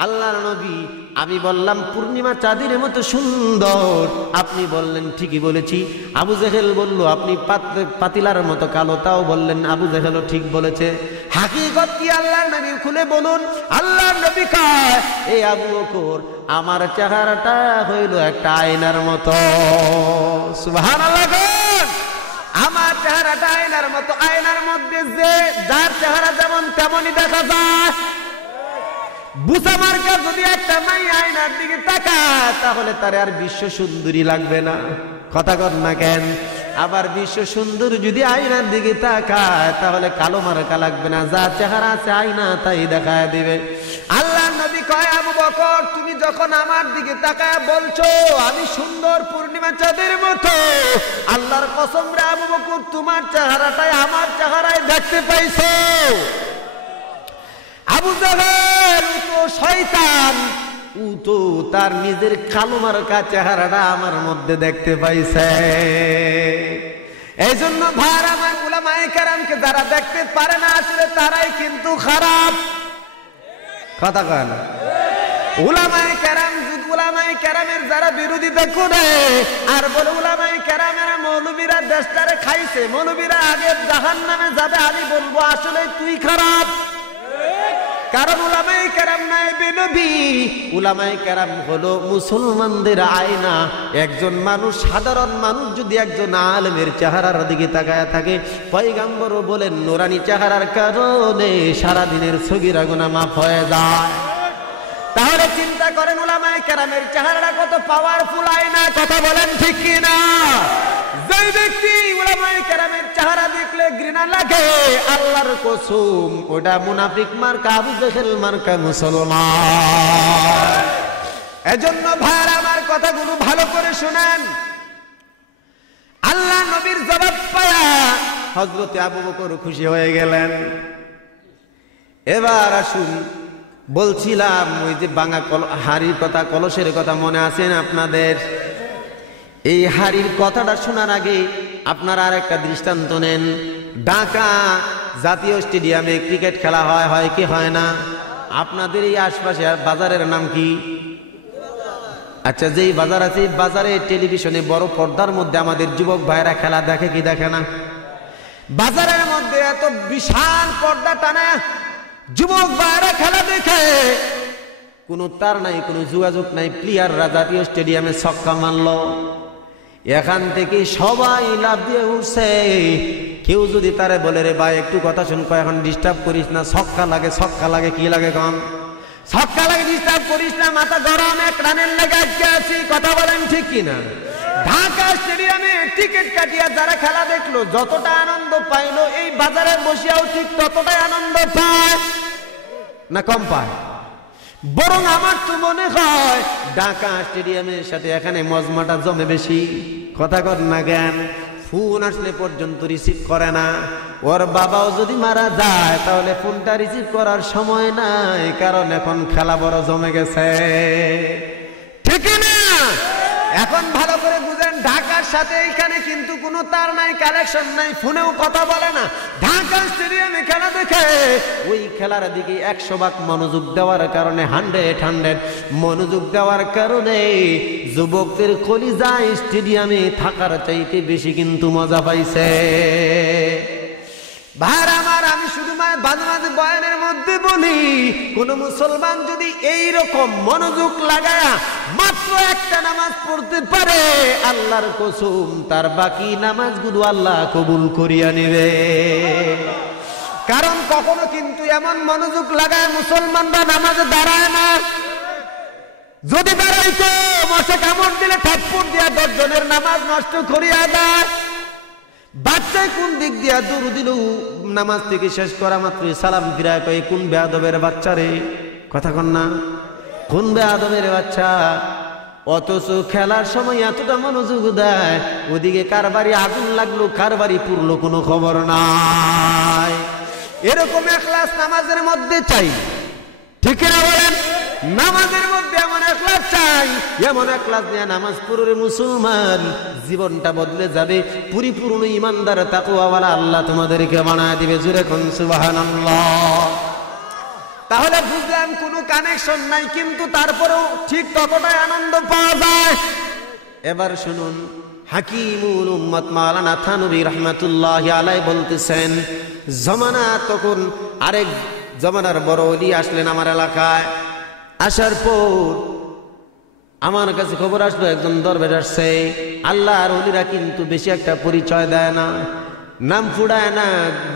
আল্লাহর নবী, আমি বললাম পূর্ণিমা চাঁদের মতো সুন্দর, আপনি বললেন ঠিকই বলেছি। আবু জেহেল বলল আপনি পাতিলার মতো কালো, তাও বললেন আবু জেহেলও ঠিক বলেছে। হাকিকত কি আল্লাহর নবী খুলে বলুন। আল্লাহর নবী কয়, এই আবু বকর আমার চেহারাটা হইল একটা আয়নার মতো। সুবহানাল্লাহ। আমার চেহারাটা আয়নার মতো, আয়নার মধ্যে যে যার চেহারা যেমন তেমনই দেখা যায়। বুসা মার্কা যদি একটা মাই আয়নার দিকে তাকায় তাহলে তার আর বিশ্ব সুন্দরী লাগবে না। কথা কর না কেন? আবার বিশ্ব সুন্দর যদি আয়নার দিকে তাকায় তাহলে কালো মার্কা লাগবে না, যা চেহারা আছে আয়না তাই দেখায় দিবে। আল্লাহ নবী কয়, আবু বকর তুমি যখন আমার দিকে তাকায় বলছো আমি সুন্দর পূর্ণিমা চাঁদের মতো, আল্লাহর কসম রে আবু বকর তোমার চেহারাটাই আমার চেহারায় দেখতে পাইছো। আবু জাহেল তো শয়তান, ও তো তার নিজের কালো মার্কা চেহারাটা আমার মধ্যে দেখতে পাইছে। এই জন্য ভাই আমার উলামায়ে কেরামকে যারা দেখতে পারে না আসলে তারাই কিন্তু খারাপ। কথা কয় না? উলামায়ে কেরাম যদি উলামায়ে কেরামের যারা বিরোধিতা করে আর বলে উলামায়ে কেরামেরা মৌলবীরা দেশটারে খাইছে, মৌলবীরা আগে জাহান্নামে যাবে, আমি বলবো আসলে তুই খারাপ। কারণ উলামায়ে কেরাম নায়েবে নবী, উলামায়ে কেরাম হলো মুসলমানদের আয়না। একজন মানুষ, সাধারণ মানুষ যদি একজন আলেমের চেহারার দিকে তাকায় থাকে, পয়গম্বরও বলেন নুরানি চেহারার কারণে সারাদিনের সগীরা গুনাহ মাফ হয়ে যায়। তাহলে চিন্তা করেন উলামায়ে কেরামের চেহারাটা কত পাওয়ারফুল আয়না। কথা বলেন ঠিক কি না? যেই ব্যক্তি উলামায়ে কেরামের চেহারা দেখলে ঘৃণা লাগে, আল্লাহর কসম ওটা মুনাফিক মার্কা, আবু জেহেল মার্কা মুসলমান। এজন্য ভাইরা আমার কথাগুলো ভালো করে শুনেন। আল্লাহ নবীর জবাব পায়া হযরত আবু বকর খুশি হয়ে গেলেন। এবার আসুন, বলছিলাম ওই যে ভাঙা হাড়ির কথা, কলসের কথা মনে আছে না আপনাদের? এই হাড়ির কথাটা শোনার আগে আপনারা আর একটা দৃষ্টান্ত নেন। ঢাকা জাতীয় স্টেডিয়ামে ক্রিকেট খেলা হয় কি হয় না? আপনাদের এই আশপাশে বাজারের নাম কি? আচ্ছা, যেই বাজার আছে এই বাজারে টেলিভিশনে বড় পর্দার মধ্যে আমাদের যুবক ভাইরা খেলা দেখে কি দেখে না? বাজারের মধ্যে এত বিশাল পর্দা টানা যুবক ভাইরা খেলা দেখে, কোনো তার নাই, কোনো যোগাযোগ নাই। প্লেয়াররা জাতীয় স্টেডিয়ামে ছক্কা মারলো, এখান থেকে সবাই লাভ দিয়ে উঠছে। কেউ যদি তারে বলে রে ভাই একটু কথা শুন, এখন ডিস্টার্ব করিস না, ছক্কা লাগে। ছক্কা লাগে কি লাগে কম? ছক্কা লাগে, ডিস্টার্ব করিস না, মাথা গরম, এক রানের লেগে আটকে আছি। কথা বলেন ঠিক কিনা? ঢাকা স্টেডিয়ামে টিকিট কাটিয়া যারা খেলা দেখলো যতটা আনন্দ পাইলো, এই বাজারে বসিয়াও ঠিক ততটাই আনন্দ পায় না কম পায়? বরং আমার তো মনে হয় ঢাকা স্টেডিয়ামের সাথে এখানে মজমাটা জমে বেশি। কথা কর না জ্ঞান? ফোন আসলে পর্যন্ত রিসিভ করে না। ওর বাবাও যদি মারা যায় তাহলে ফোনটা রিসিভ করার সময় নাই, কারণ এখন খেলা বড় জমে গেছে। ঠিক না? এখন ভালো করে বুঝেন, ঢাকার সাথে এইখানে কিন্তু কোনো তার নাই, কানেকশন নাই, ফোনেও কথা বলে না। ঢাকা স্টেডিয়ামে খেলা দেখে ওই খেলার দিকে 100 মনোযোগ দেওয়ার কারণে 100 মনোযোগ দেওয়ার কারণে যুবকদের কলিজা স্টেডিয়ামে থাকার চাইতে বেশি কিন্তু মজা পাইছে। ভাই আমার, আমি শুধু মাঝে মাঝে বয়ানের মধ্যে বলি, কোন মুসলমান যদি এই রকম মনোযোগ লাগায়া মাত্র একটা নামাজ পড়তে পারে, আল্লাহর কসম তার বাকি নামাজগুলো আল্লাহ কবুল করিয়া নেবে। কারণ কখনো কিন্তু এমন মনোযোগ লাগায় মুসলমানরা নামাজে দাঁড়ায় না। যদি দাঁড়াইতো মশা কামড় দিলে থাপ্পড় দিয়া 10 জনের নামাজ নষ্ট করিয়া দেয়। বাচ্চায় কোন দিক দিয়া দূর দিল, নামাজ থেকে শেষ করা মাত্র সালাম ফিরায় কয়ে কোন বেয়াদবের বাচ্চা রে। কথা কন না? কোন বেয়াদবের বাচ্চা? অথচ খেলার সময় এতটা মনোযোগ দেয়, ওদিকে কার বাড়ি আগুন লাগলো, কার বাড়ি পুরলো কোনো খবর নাই। এরকম ইখলাস নামাজের মধ্যে চাই। ঠিক না বলেন? নামাজের মধ্যে এমন ইখলাস চাই, এমন ইখলাস নিয়ে নামাজ পড়লে মুসলমান জীবনটা বদলে যাবে। পরিপূর্ণ ইমানদার তাকওয়াওয়ালা আল্লাহ তোমাদেরকে বানায় দিবে। জোরে কোন সুবহানাল্লাহ। তাহলে বুঝলাম কোনো কানেকশন নাই, কিন্তু তারপরেও ঠিক ততটাই আনন্দ পাওয়া যায়। এবার শুনুন, হাকিমুল উম্মত মাওলানা থানভী রাহমাতুল্লাহি আলাইহি বলতেছেন, জমানা তখন আরেক জমানার বড় ওলি আসলেন আমার এলাকায়। আসার পর আমার কাছে খবর আসলো একজন দরবেশ আসছে। আল্লাহর ওলিরা কিন্তু বেশি একটা পরিচয় দেয় না, নাম ফুড়ায় না,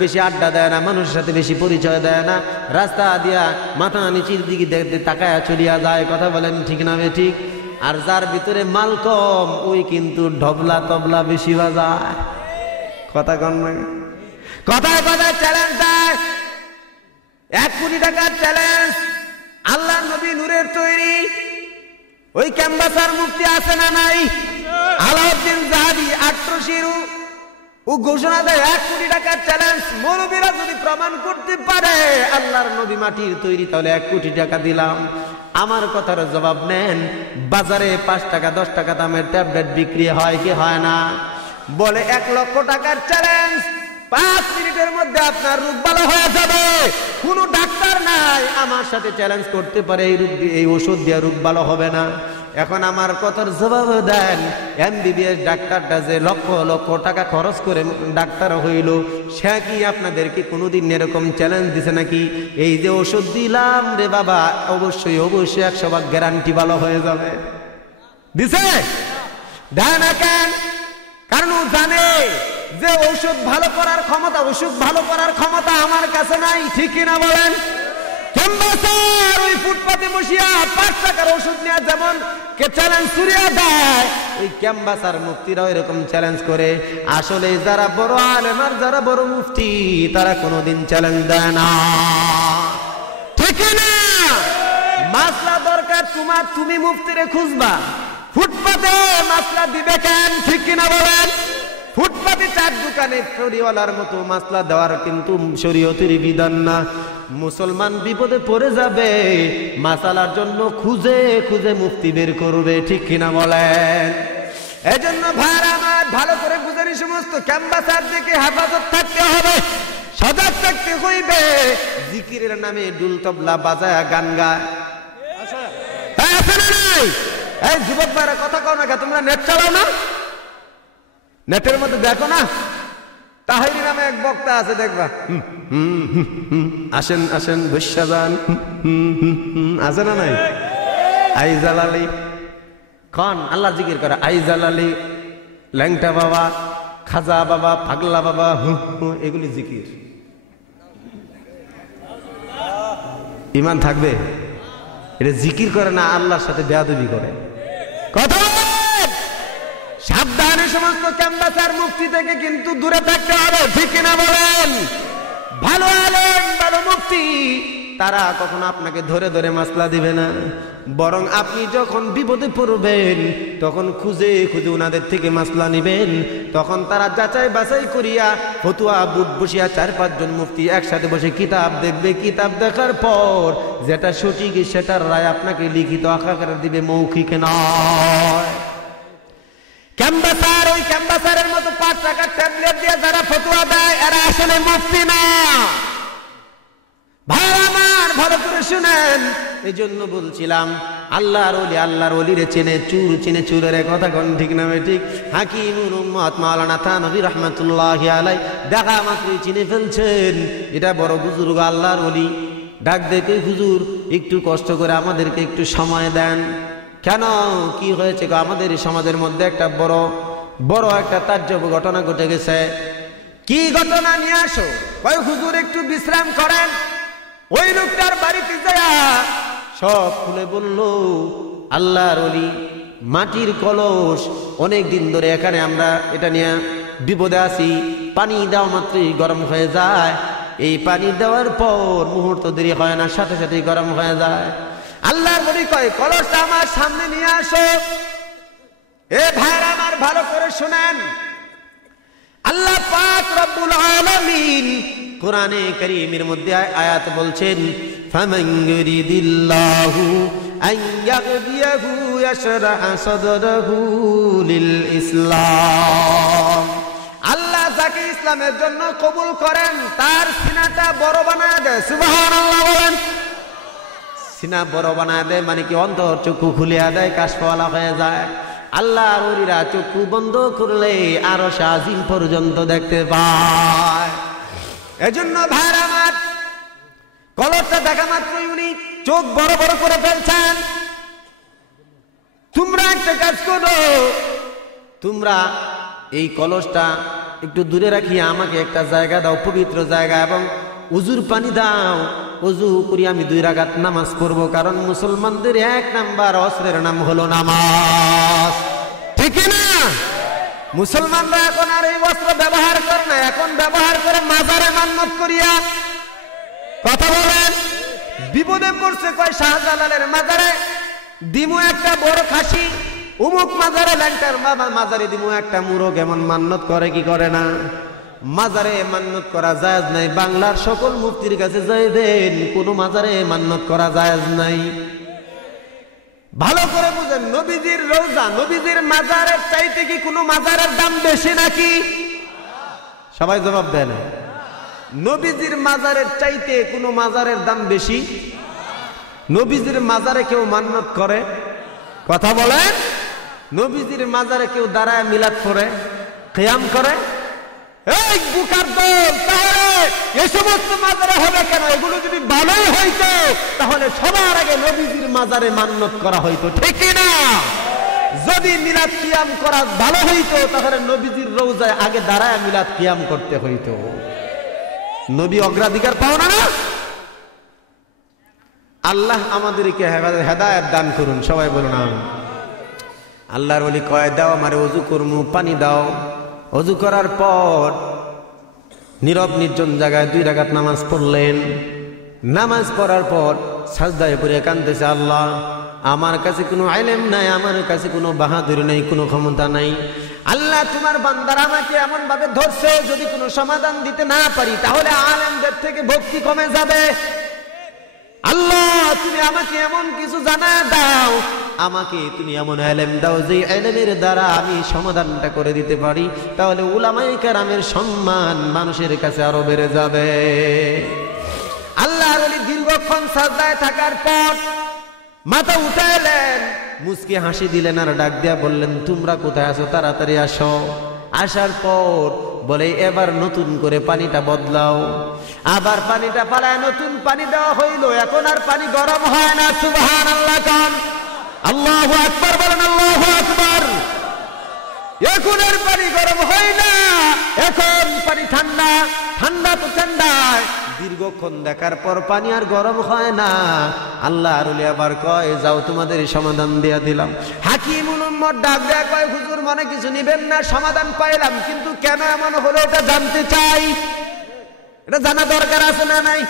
বেশি আড্ডা দেয় না, মানুষের সাথে বেশি পরিচয় দেয় না, রাস্তা দিয়া মাথা নিচের দিকে দেখতে তাকায়া চলিয়া যায়। কথা বলেন ঠিক না বে ঠিক? আর যার ভিতরে মাল কম ওই কিন্তু ঢবলা তবলা বেশি বাজায়। কথা কন না? কথায় কথায় চ্যালেঞ্জ দেয়, 1 কোটি টাকার চ্যালেঞ্জ। আল্লাহ নবী নূরের তৈরি ওই ক্যাম্বাসার মুক্তি আছে না নাই? আলাউদ্দিন জাহাবি আট্রশিরু ও ঘোষণা দেয় 1 কোটি টাকার চ্যালেঞ্জ। মৌলবীরা যদি প্রমাণ করতে পারে আল্লাহর নবী মাটির তৈরি, তাহলে 1 কোটি টাকা দিলাম। আমার কথার জবাব নেন, বাজারে 5 টাকা 10 টাকা দামের ট্যাবলেট বিক্রি হয় কি হয় না? বলে 1 লক্ষ টাকার চ্যালেঞ্জ, 5 মিনিটের মধ্যে আপনার রোগ ভালো হয়ে যাবে। কোনো ডাক্তার নাই আমার সাথে চ্যালেঞ্জ করতে পারে এই ওষুধ দিয়ে রোগ ভালো হবে না। এখন আমার কথার জবাব দেন, এমবিবিএস ডাক্তারটা যে লক্ষ লক্ষ টাকা খরচ করে ডাক্তার হইল, সে কি আপনাদেরকে কোনোদিন এরকম চ্যালেঞ্জ দিছে নাকি? এই যে ওষুধ দিলাম রে বাবা, অবশ্যই অবশ্যই 100% গ্যারান্টি ভালো হয়ে যাবে, দিছে? দেয় না কেন? কারণ ও জানে যে ঔষধ ভালো করার ক্ষমতা, ওষুধ ভালো করার ক্ষমতা আমার কাছে নাই। ঠিক কিনা বলেন? ক্যাম্বাসার ওই ফুটপাতে বসিয়া 5 টাকার ওষুধ নিয়ে যেমন চ্যালেঞ্জ ছুড়িয়া দেয়, ওই ক্যাম্বাসার মুফতিরাও এরকম চ্যালেঞ্জ করে। আসলে যারা বড় আলেম আর যারা বড় মুফতি তারা কোনোদিন চ্যালেঞ্জ দেয় না। ঠিক না? মাসলা দরকার তোমার, তুমি মুফতিরে খুঁজবা, ফুটপাতে মাসলা দিবে কেন? ঠিক কিনা বলেন? ফুটপাতে 4 দোকানে ফরিওয়ালার মতো মাসলা দেওয়ার কিন্তু শরীয়তের বিধান না। মুসলমান বিপদে পড়ে যাবে, মাসালার জন্য খুঁজে খুঁজে মুফতি বের করবে। ঠিক কিনা বলেন? এজন্য ভাইরা আমার ভালো করে বুঝেন, সমস্ত ক্যাম্বাসার দিকে হেফাজত থাকতে হবে, সজাগ থাকতে হইবে। জিকিরের নামে ডুল তবলা বাজায়া গান গায়, আছে না নাই? এই যুবক ভাইরা কথা কও না, তোমরা নেট চালাও না? নেটের মধ্যে দেখো না, তাহিরি নামে এক বক্তা আছে, দেখবা আসেন আসেন বৈশা যান, আছে না নাই? আই জালালি কন আল্লাহ জিকির করে, আই জালালি, ল্যাংটা বাবা, খাজা বাবা, পাগলা বাবা, এগুলি জিকির। ইমান থাকবে? এটা জিকির করে না, আল্লাহর সাথে বেয়াদবি করে। কথা সাবধানে, সমস্ত ক্যাম্বাসার মুফতি থেকে কিন্তু দূরে থাকতে হবে। ঠিক কিনা বলেন? ভালো আলেম ভালো মুফতি তারা কখনো আপনাকে ধরে ধরে মাসলা দিবে না, বরং আপনি যখন বিপদে পড়বেন তখন খুঁজে খুঁজে ওনাদের থেকে মাসলা নিবেন। তখন তারা যাচাই বাছাই করিয়া ফতুয়া বুট বসিয়া 4-5 জন মুফতি একসাথে বসে কিতাব দেখবে। কিতাব দেখার পর যেটা সঠিক সেটার রায় আপনাকে লিখিত আকারে দিবে, মৌখিক নয়। ক্যাম্বাসার ওই ক্যাম্বাসারের মতো 5 টাকার ট্যাবলেট দিয়ে যারা ফতুয়া দেয় এরা আসলে মুফতি না। ভাই আমার ভালো করে শুনেন, এই জন্য বলছিলাম আল্লাহর ওলি আল্লাহর ওলিরে চেনে চুর চিনে চুরের কথা কোন ঠিক না ঠিক? হাকিমুল উম্মত মাওলানা থানভী রাহমাতুল্লাহি আলাইহি দেখা মাত্রই চিনে ফেলছেন এটা বড় বুজুর্গ আল্লাহর ওলি। ডাক দেখে হুজুর একটু কষ্ট করে আমাদেরকে একটু সময় দেন। কেন, কি হয়েছে? আমাদের সমাজের মধ্যে একটা বড় একটা তাজ্জব ঘটনা ঘটে গেছে। কি ঘটনা নিয়ে আসো? কয় হুজুর একটু বিশ্রাম করেন। ওই লোকটার বাড়িতে যায়া সব খুলে বলল, আল্লাহর ওলি মাটির কলস, অনেক দিন ধরে এখানে আমরা এটা নিয়ে বিপদে আছি, পানি দেওয়া মাত্রই গরম হয়ে যায়। এই পানি দেওয়ার পর মুহূর্ত দেরি হয় না, সাথে সাথেই গরম হয়ে যায়। আল্লাহর ওলি কয় কলসটা আমার সামনে নিয়ে আসো। এ ভাইরা আমার ভালো করে শুনেন, আল্লাহ পাক রব্বুল আলামিন কোরআনে কারীমের মধ্যে আয়াত বলছেন, ফামান ইউরিদিল্লাহু আন ইয়াহদিয়াহু ইয়াশরাহ সাদরাহু লিল ইসলাম। আল্লাহ যাকে ইসলামের জন্য কবুল করেন তার সিনাটা বড় বানায় দেয়। সুবহানাল্লাহ বলেন। সিনা বড় বানায় দেয়, মানে কি অন্তর চক্ষু খুলিয়া দেয়, কাশফওয়ালা হয়ে যায়। আল্লাহর ওলিরা চক্ষু বন্ধ করলে আরো আজিম পর্যন্ত দেখতে পায়। এজন্য ভাইরা আমার, কলসটা দেখা মাত্রই উনি চোখ বড় বড় করে ফেলছেন। তোমরা একটা কাজ করো, তোমরা এই কলসটা একটু দূরে রাখিয়া আমাকে একটা জায়গা দাও, পবিত্র জায়গা, এবং উজুর পানি দাও। উজু করি আমি 2 রাকাত নামাজ পড়বো, কারণ মুসলমানদের 1 নাম্বার অস্ত্রের নাম হলো নামাজ, ঠিক না? মুসলমানরা এখন আর এই অস্ত্র ব্যবহার করে না, এখন ব্যবহার করে মাজারে মান্নত করিয়া। কথা বলেন, বিপদে পড়ছে কয় শাহজালালের মাজারে দিমু একটা বড় খাসি, উমুক মাজারে ল্যাংটার বাবা মাজারে দিমু একটা মুরগ, এমন মান্নত করে কি করে না? মাজারে মান্নত করা জায়েজ নাই। বাংলার সকল মুফতির কাছে যাইবেন, কোনো মাজারে মান্নত করা জায়েজ নাই। ভালো করে বুঝেন, নবীজির রওজা, নবীজির মাজারের চাইতে কি কোনো মাজারের দাম বেশি নাকি? সবাই জবাব দেন। নবীজির মাজারের চাইতে কোনো মাজারের দাম বেশি? নবীজির মাজারে কেউ মান্নত করে? কথা বলেন। নবীজির মাজারে কেউ দাঁড়ায় মিলাদ পড়ে, কিয়াম করে? এই বুকার দল, তাহলে এই সমস্ত মাজারে হবে কেন? এগুলো যদি ভালোই হইতো তাহলে সবার আগে নবীজির মাজারে মান্নত করা হইতো, ঠিক না? যদি মিলাদ কিয়াম করা ভালো হইতো তাহলে নবীজির রওজায় আগে দাঁড়ায় মিলাদ কিয়াম করতে হইতো। নবী অগ্রাধিকার পাও না? আল্লাহ আমাদেরকে হেদায়েত দান করুন, সবাই বলুন আমিন। আল্লাহর ওলি কয়, দাও আমারে ওযু করমু, পানি দাও। ওযু করার পর নীরব নির্জন জায়গায় 2 রাকাত নামাজ পড়লেন। নামাজ পড়ার পর সাজদায় পড়ে কাঁদতেছে, আল্লাহ আমার কাছে কোনো ইলম নাই, আমার কাছে কোনো বাহাদুরি নাই, কোনো ক্ষমতা নাই। আল্লাহ তোমার বান্দারা আমাকে এমন ভাবে ধরছে, যদি কোনো সমাধান দিতে না পারি তাহলে আলেমদের থেকে ভক্তি কমে যাবে। আল্লাহ তুমি আমাকে এমন কিছু জানায় দাও, আমাকে তুমি এমন ইলম দাও যে ইলমের দ্বারা আমি সমাধানটা করে দিতে পারি, তাহলে উলামায়ে কেরামের সম্মান মানুষের কাছে আরো বেড়ে যাবে। আল্লাহর ওলি দীর্ঘক্ষণ সাজদায় থাকার পর মাথা উঠাইলেন, মুচকি হাসি দিলেন, আর ডাক দিয়া বললেন, তোমরা কোথায় আছো? তাড়াতাড়ি আসো। আসার পর বলে, এবার নতুন করে পানিটা বদলাও। আবার পানিটা পালায় নতুন পানি দেওয়া হইল। এখন আর পানি গরম হয় না। সুবহানাল্লাহ কান, আল্লাহু আকবার বলেন, আল্লাহু আকবার। এখন আর পানি গরম হয় না, এখন পানি ঠান্ডা। ঠান্ডা তো ঠান্ডায়, দীর্ঘক্ষণ দেখার পর পানি আর গরম হয় না। আল্লাহর ওলি আবার কয়, যাও তোমাদের সমাধান দিয়া দিলাম। হাকিমুল উম্মত ডাক দেয়া কয়, হুজুর মনে কিছু নিবেন না, সমাধান পাইলাম, কিন্তু কেন এমন হলো এটা জানতে চাই। এটা জানা দরকার আছে না নাই?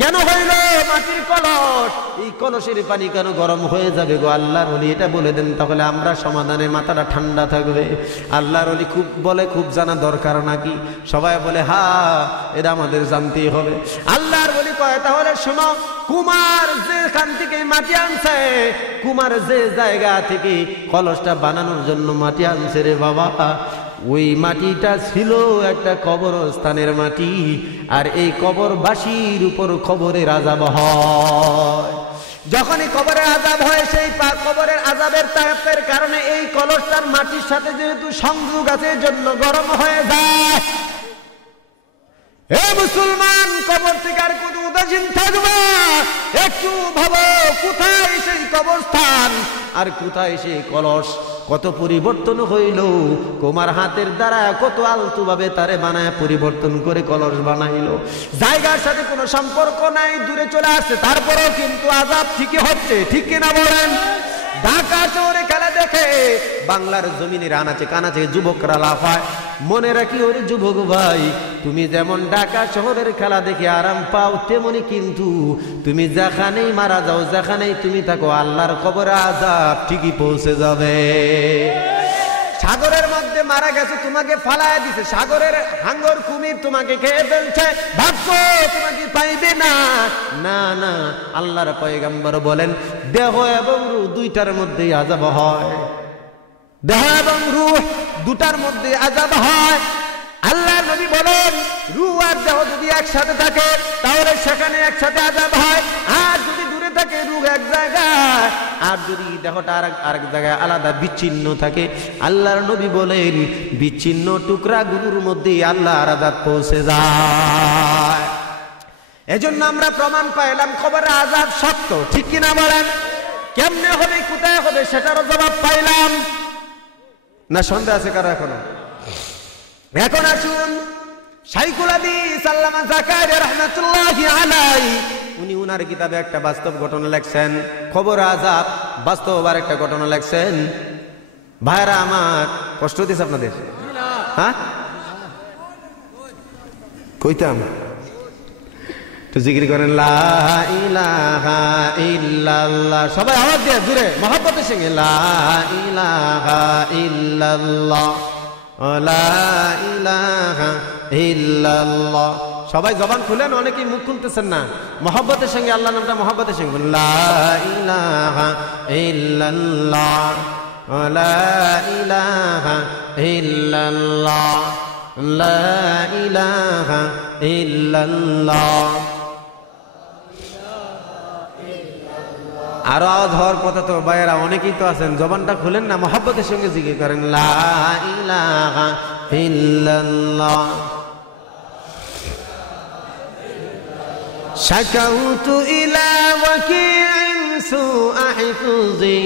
কেন হইল মাটির কলস, এই কলসের পানি কেন গরম হয়ে যাবে গো আল্লাহর ওলি, এটা বলে দেন, তাহলে আমরা সমাধানে মাথাটা ঠান্ডা থাকবে। আল্লাহর ওলি খুব বলে, খুব জানা দরকার নাকি? সবাই বলে, হ্যাঁ এটা আমাদের জানতেই হবে। আল্লাহর ওলি কয়, তাহলে শোনো, কুমার যেখান থেকে মাটি আনছে, কুমার যে জায়গা থেকে কলসটা বানানোর জন্য মাটি আনছে রে বাবা, ওই মাটিটা ছিল একটা কবরস্থানের মাটি, আর এই কবরবাসীর উপর কবরের আযাব হয়। যখনই কবরের আযাব হয়, সেই কবরের আযাবের তাপের কারণে এই কলসটার মাটির সাথে যেহেতু সংযোগ আছে, এর জন্য গরম হয়ে যায়। হে মুসলমান, কবর থেকে আর কোনো উদাসীন থাকবে? একটু ভাবো, কোথায় সেই কবরস্থান আর কোথায় সেই কলস? কত পরিবর্তন হইল, কুমার হাতের দ্বারা কত আলতু ভাবে তারে বানায় পরিবর্তন করে কলস বানাইল। জায়গার সাথে কোনো সম্পর্ক নাই, দূরে চলে আসছে, তারপরেও কিন্তু আযাব ঠিকই হচ্ছে, ঠিক কিনা বলেন? ঢাকা শহরে খেলা দেখে বাংলার জমিনের আনাচে কানাচে যুবকরা লাফায়। মনে রাখি ওরে যুবক ভাই, তুমি যেমন ঢাকা শহরের খেলা দেখে আরাম পাও, তেমনি কিন্তু তুমি যেখানেই মারা যাও, যেখানেই তুমি থাকো, আল্লাহর কবরে আযাব ঠিকই পৌঁছে যাবে। সাগরের মধ্যে মারা গেছে, তোমাকে ফালায় দিছে, সাগরের হাঙ্গর কুমির তোমাকে খেয়ে ফেলছে, ভাবছো তোমাকে পাইবে না। না না, আল্লাহর পয়গম্বর বলেন, দেহ এবং রূহ দুইটার মধ্যে আযাব হয়। দেহ এবং রূহ দুটার মধ্যে আযাব হয়। আল্লাহর নবী বলেন, রূহ আর দেহ যদি একসাথে থাকে তাহলে সেখানে একসাথে আযাব হয়, আর যদি দূরে থাকে রূহ এক জায়গায়, আর যদি দেহটা আরেক জায়গায় আলাদা বিচ্ছিন্ন থাকে, আল্লাহর নবী বলেন বিচ্ছিন্ন টুকরাগুলোর মধ্যে আল্লাহর আযাব পৌঁছে যায়। এজন্য আমরা প্রমাণ পাইলাম কবরের আযাব সত্য, ঠিক কিনা বলেন? কেমনে হবে, কোথায় হবে, সেটারও জবাব পাইলাম না? সন্দেহ আছে কারো এখনো? এখন আসুন, শাইখুল হাদিস আল্লামা জাকারিয়া রাহমাতুল্লাহি আলাইহি উনি উনার কিতাবে একটা বাস্তব ঘটনা লেখছেন, কবর আযাব বাস্তব আর একটা ঘটনা লেখছেন। ভাইরা আমার, কষ্ট হইতেছে আপনাদের? হ্যাঁ, কইতাম তো জিকির করেন লা ইলাহা ইল্লাল্লাহ, সবাই আওয়াজ দিয়ে জোরে মহব্বতের সঙ্গে লা ইলাহা ইল্লাল্লাহ লা ইলাহা ইল্লাল্লাহ। সবাই জবান খুলেন, অনেকেই মুখ খুলতেছেন না। মহব্বতের সঙ্গে আল্লাহর নামটা মহব্বতের সঙ্গে লা ইলাহা ইল্লাল্লাহ লা ইলাহা ইল্লাল্লাহ লা ইলাহা ইল্লাল্লাহ। আরো আওয়াজ হওয়ার কথা তো ভাইয়েরা অনেকেই তো আছেন, জবানটা খুলেন না, মহব্বতের সঙ্গে জিকির করেন লা ইলাহা ইল্লাল্লাহ। শাকাউতু ইলা ওয়াকি'in সুআ হিফজি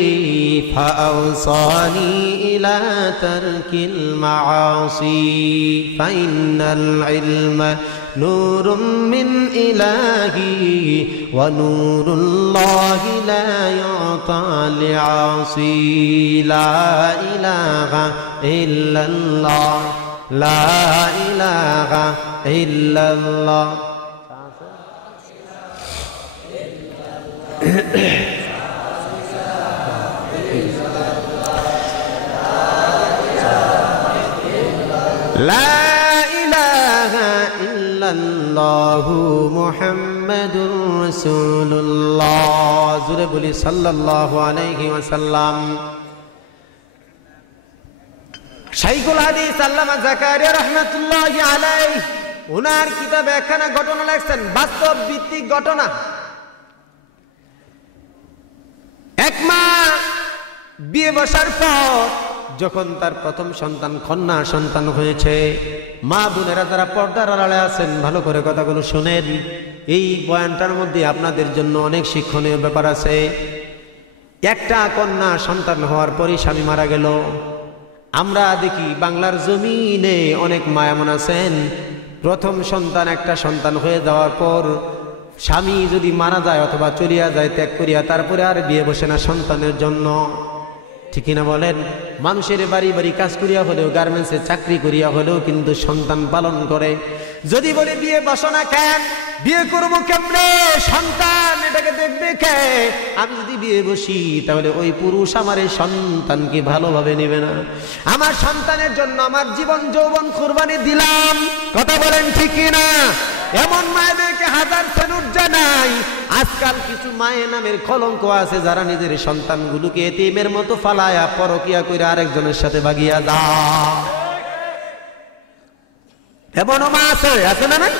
ফাআওসানি ইলা তারকিল মাআসি ফাইনাল ইলমা নূরুম মিন ইলাহি ওয়া নূরুল্লাহি লা ইউতা লিআসি লা ইলাহা ইল্লাল্লাহ লা ইলাহা ইল্লাল্লাহ। লা ইলাহা ইল্লাল্লাহু মুহাম্মাদুর রাসূলুল্লাহ। জোরে বলি সাল্লাল্লাহু আলাইহি ওয়াসাল্লাম। শাইখুল হাদিস আল্লামা জাকারিয়া রাহমাতুল্লাহি আলাইহি উনার কিতাবে একখানা ঘটনা লেখছেন, বাস্তব ভিত্তিক ঘটনা। এক মা বিয়ে বসার পর যখন তার প্রথম সন্তান কন্যা সন্তান হয়েছে, মা বোনেরা যারা পর্দার আড়ালে আছেন ভালো করে কথাগুলো শুনেন। এই বয়ানটার মধ্যে আপনাদের জন্য অনেক শিক্ষণীয় ব্যাপার আছে। একটা কন্যা সন্তান হওয়ার পরই স্বামী মারা গেল। আমরা দেখি বাংলার জমিনে অনেক মা এমন আছেন, প্রথম সন্তান একটা সন্তান হয়ে যাওয়ার পর স্বামী যদি মারা যায় অথবা চলিয়া যায় ত্যাগ করিয়া, তারপরে আর বিয়ে বসে না সন্তানের জন্য, ঠিক না বলেন? মানুষের বাড়ি বাড়ি কাজ করিয়া হলেও, গার্মেন্টসে চাকরি করিয়া হলেও কিন্তু সন্তান পালন করে। যদি বলে বিয়ে বসো না কেন, বিয়ে করবো কেমনে, সন্তান এটাকে দেখবে কে? আমি যদি বিয়ে বসি তাহলে ওই পুরুষ আমার এই সন্তানকে ভালোভাবে নেবে না। আমার সন্তানের জন্য আমার জীবন যৌবন কুরবানি দিলাম, কথা বলেন ঠিক না? এমন মায়েদেরকে হাজার সেলুট জানাই। আজকাল কিছু মায়ের নামের কলঙ্ক আছে, যারা নিজের সন্তানগুলোকে এতিমের মতো ফালায়া পরকিয়া করে আরেকজনের সাথে ভাগিয়া দাও। এমনও মা আছে, আছে না? নাই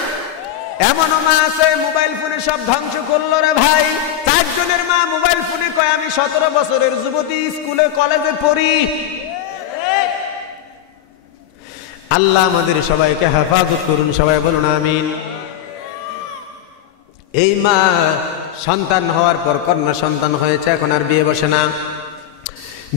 এমনও মা আছে, মোবাইল ফোনে সব ধ্বংস করলো রে ভাই। 4 জনের মা মোবাইল ফোনে কয় আমি 17 বছরের যুবতী, স্কুলে কলেজে পড়ি। আল্লাহ আমাদের সবাইকে হেফাজত করুন, সবাই বলুন আমিন। এই মা সন্তান হওয়ার পর কন্যা সন্তান হয়েছে, এখন আর বিয়ে বসে না।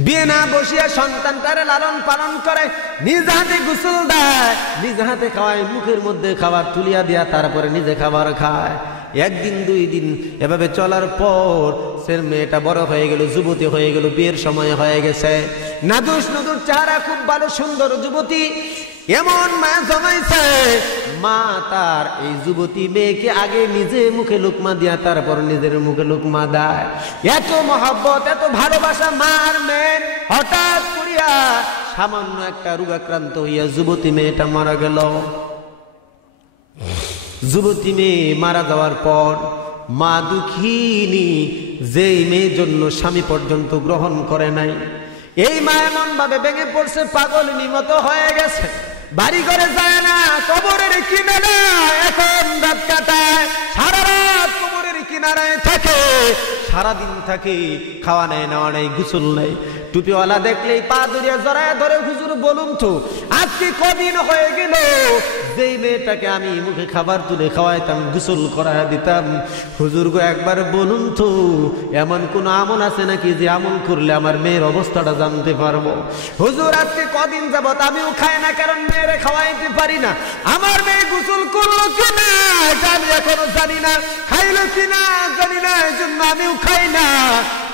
বিয়ে না বসিয়া সন্তানটারে লালন পালন করে, নিজ হাতে গোসল দেয়, নিজ হাতে খাওয়ায়, মুখের মধ্যে খাবার তুলিয়া দিয়া তারপরে নিজে খাবার খায়। একদিন 2 দিন এভাবে চলার পর সে মেয়েটা বড় হয়ে গেল, যুবতী হয়ে গেল, বিয়ের সময় হয়ে গেছে। নাদুস নদুর চেহারা, খুব ভালো সুন্দর যুবতী। এমন মা জমাইছে, মা তার এই যুবতী মেয়েকে আগে নিজে মুখে লুকমা দিয়া তারপর নিজের মুখে লুকমা দেয়। এত মহব্বত, এত ভালোবাসা মার মেয়ের। হঠাৎ করিয়া সামান্য একটা রোগাক্রান্ত হইয়া যুবতী মেয়েটা মারা গেল। যুবতী মেয়ে মারা যাওয়ার পর মা দুঃখিনী, যেই মেয়ের জন্য স্বামী পর্যন্ত গ্রহণ করে নাই, এই মা এমন ভাবে ভেঙে পড়ছে, পাগলিনী মতো হয়ে গেছে। বাড়ি করে যায় না, কবরের কিনারে এখন রাত কাটায়, সারা রাত কবরের কিনারায় থাকে। সারাদিন থাকে, খাওয়া নেই, নেওয়া নেই, গোসল নেই। টুপিওয়ালা দেখলেই পা ধরিয়া জড়ায় ধরে, হুজুর বলুন তো আজকে কদিন হয়ে গেল যেই মেয়েটাকে আমি মুখে খাবার তুলে খাওয়াইতাম, গোসল করায় দিতাম, হুজুর গো একবার বলুন তো এমন কোন আমল আছে নাকি যে আমল করলে আমার মেয়ের অবস্থাটা জানতে পারবো? হুজুর আজকে কদিন যাবত আমিও খাই না, কারণ মেয়েরে খাওয়াইতে পারি না। আমার মেয়ে গোসল করলো কিনা এটা আমি এখনো জানি না, খাইলো কিনা জানি না, এই জন্য আমিও খাই না।